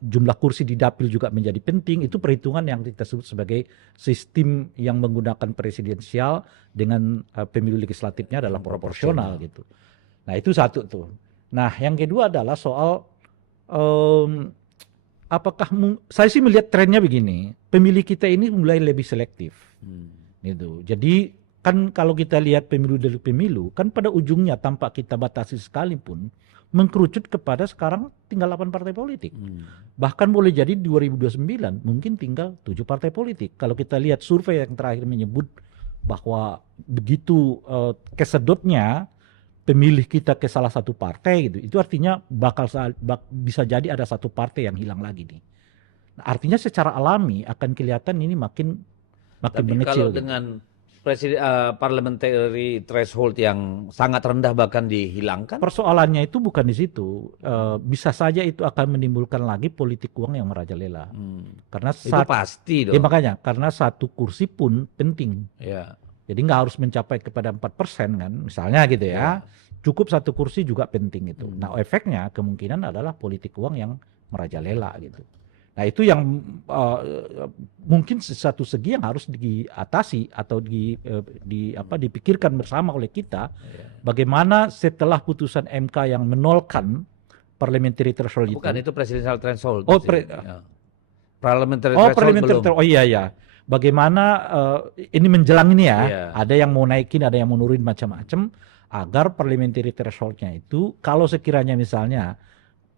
jumlah kursi di dapil juga menjadi penting. Itu perhitungan yang kita sebut sebagai sistem yang menggunakan presidensial dengan pemilu legislatifnya adalah proporsional gitu. Nah, itu satu tuh. Nah, yang kedua adalah soal saya sih melihat trennya begini, pemilih kita ini mulai lebih selektif, gitu. Jadi kan kalau kita lihat pemilu dari pemilu, kan pada ujungnya tanpa kita batasi sekalipun, mengkerucut kepada sekarang tinggal 8 partai politik. Bahkan boleh jadi 2029 mungkin tinggal 7 partai politik. Kalau kita lihat survei yang terakhir menyebut bahwa begitu kesedotnya pemilih kita ke salah satu partai gitu, itu artinya bisa jadi ada satu partai yang hilang lagi nih. Nah, artinya secara alami akan kelihatan ini makin makin Tapi mengecil. kalau Gitu. dengan parliamentary threshold yang sangat rendah bahkan dihilangkan, Persoalannya itu bukan di situ. Bisa saja itu akan menimbulkan lagi politik uang yang merajalela. Karena itu pasti ya dong. makanya karena satu kursi pun penting. Ya. Jadi nggak harus mencapai kepada 4% kan, misalnya gitu ya. Cukup satu kursi juga penting itu. Nah efeknya kemungkinan adalah politik uang yang merajalela gitu. Nah itu yang mungkin satu segi yang harus diatasi atau dipikirkan bersama oleh kita. Bagaimana setelah putusan MK yang menolkan parliamentary threshold Bukan itu presidential threshold. Oh, parliamentary threshold belum. Oh iya. Bagaimana ini menjelang ini ya. Iya. Ada yang mau naikin, ada yang mau nurunin macam-macam agar parliamentary thresholdnya itu kalau sekiranya misalnya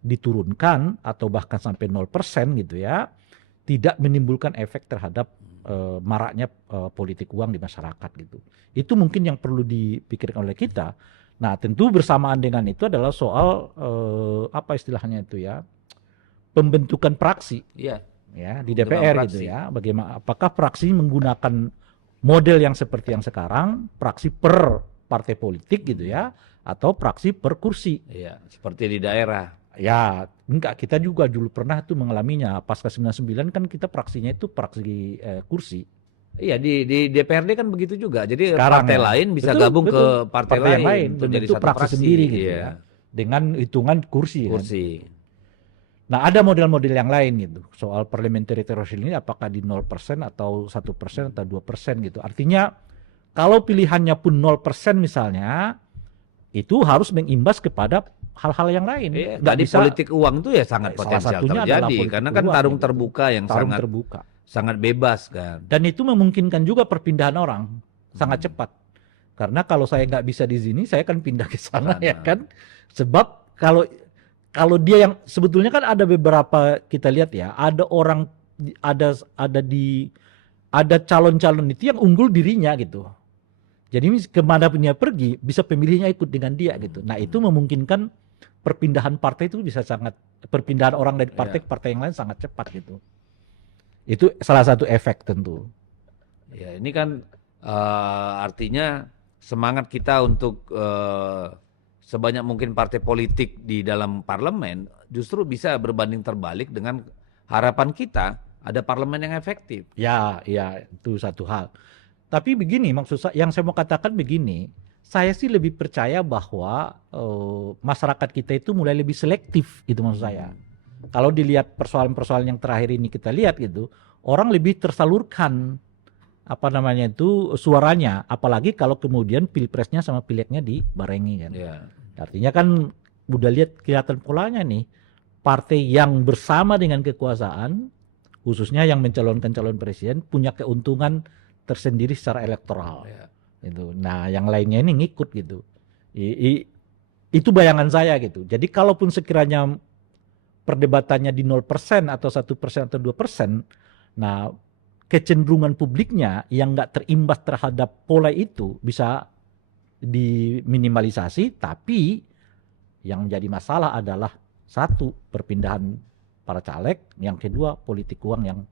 diturunkan atau bahkan sampai 0% gitu ya, tidak menimbulkan efek terhadap maraknya politik uang di masyarakat gitu. Itu mungkin yang perlu dipikirkan oleh kita. Nah tentu bersamaan dengan itu adalah soal apa istilahnya itu ya, pembentukan praksi ya di DPR gitu ya. Bagaimana apakah praksi menggunakan model yang seperti yang sekarang, praksi per partai politik gitu ya, atau praksi per kursi. Iya, seperti di daerah. Ya, enggak, kita juga dulu pernah tuh mengalaminya. Pasca 99 kan kita praksinya itu praksi kursi. Iya, di DPRD kan begitu juga. Jadi Sekarang partai ya. lain bisa gabung ke partai yang lain untuk jadi bentuk satu praksi sendiri gitu iya. ya. Dengan hitungan kursi. Kursi. Kan? Nah, ada model-model yang lain gitu. Soal parliamentary threshold ini apakah di 0% atau 1% atau 2% gitu. Artinya kalau pilihannya pun 0% misalnya, itu harus mengimbas kepada hal-hal yang lain. Tadi bisa, politik uang itu ya sangat potensial terjadi karena kan tarung gitu. terbuka yang sangat bebas kan. Dan itu memungkinkan juga perpindahan orang sangat cepat. Karena kalau saya nggak bisa di sini, saya kan pindah ke sana ya kan. Sebab kalau dia yang sebetulnya kan ada beberapa kita lihat ya, ada orang ada calon-calon itu yang unggul dirinya gitu. Jadi kemana pun dia pergi, bisa pemilihnya ikut dengan dia gitu. Nah itu memungkinkan perpindahan partai itu bisa perpindahan orang dari partai ke partai yang lain sangat cepat gitu. Itu salah satu efek tentu. Ya ini kan artinya semangat kita untuk sebanyak mungkin partai politik di dalam parlemen justru bisa berbanding terbalik dengan harapan kita ada parlemen yang efektif. Ya itu satu hal. Tapi begini, maksud saya, yang saya mau katakan begini, saya sih lebih percaya bahwa masyarakat kita itu mulai lebih selektif, gitu maksud saya. Kalau dilihat persoalan-persoalan yang terakhir ini kita lihat gitu, orang lebih tersalurkan suaranya, apalagi kalau kemudian pilpresnya sama pilegnya dibarengi kan. Yeah. Artinya kan udah lihat kelihatan polanya nih, partai yang bersama dengan kekuasaan, khususnya yang mencalonkan calon presiden, punya keuntungan tersendiri secara elektoral, gitu. Nah, yang lainnya ini ngikut gitu. Itu bayangan saya gitu. Jadi kalaupun sekiranya perdebatannya di 0% atau 1% atau 2%, nah kecenderungan publiknya yang nggak terimbas terhadap pola itu bisa diminimalisasi. Tapi yang menjadi masalah adalah satu, perpindahan para caleg, yang kedua politik uang yang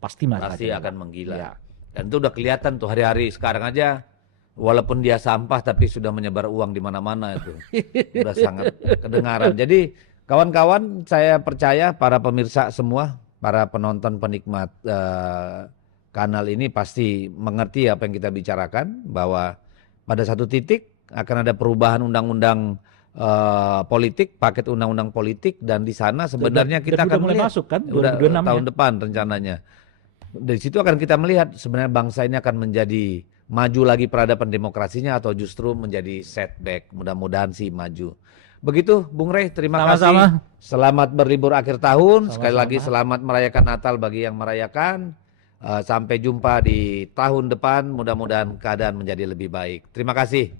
pasti akan menggila. Ya. Dan itu udah kelihatan tuh hari-hari sekarang aja, walaupun dia sampah tapi sudah menyebar uang di mana-mana itu. Udah sangat kedengaran. Jadi kawan-kawan, saya percaya para pemirsa semua, para penonton penikmat kanal ini pasti mengerti apa yang kita bicarakan, bahwa pada satu titik akan ada perubahan undang-undang politik, paket undang-undang politik, dan di sana sebenarnya kita akan melihat masuk kan 2026 tahun depan rencananya. Dari situ akan kita melihat sebenarnya bangsa ini akan menjadi maju lagi peradaban demokrasinya atau justru menjadi setback. Mudah-mudahan sih maju. Begitu Bung Rey, terima kasih. Selamat berlibur akhir tahun. Sekali lagi selamat merayakan Natal bagi yang merayakan. Sampai jumpa di tahun depan. Mudah-mudahan keadaan menjadi lebih baik. Terima kasih.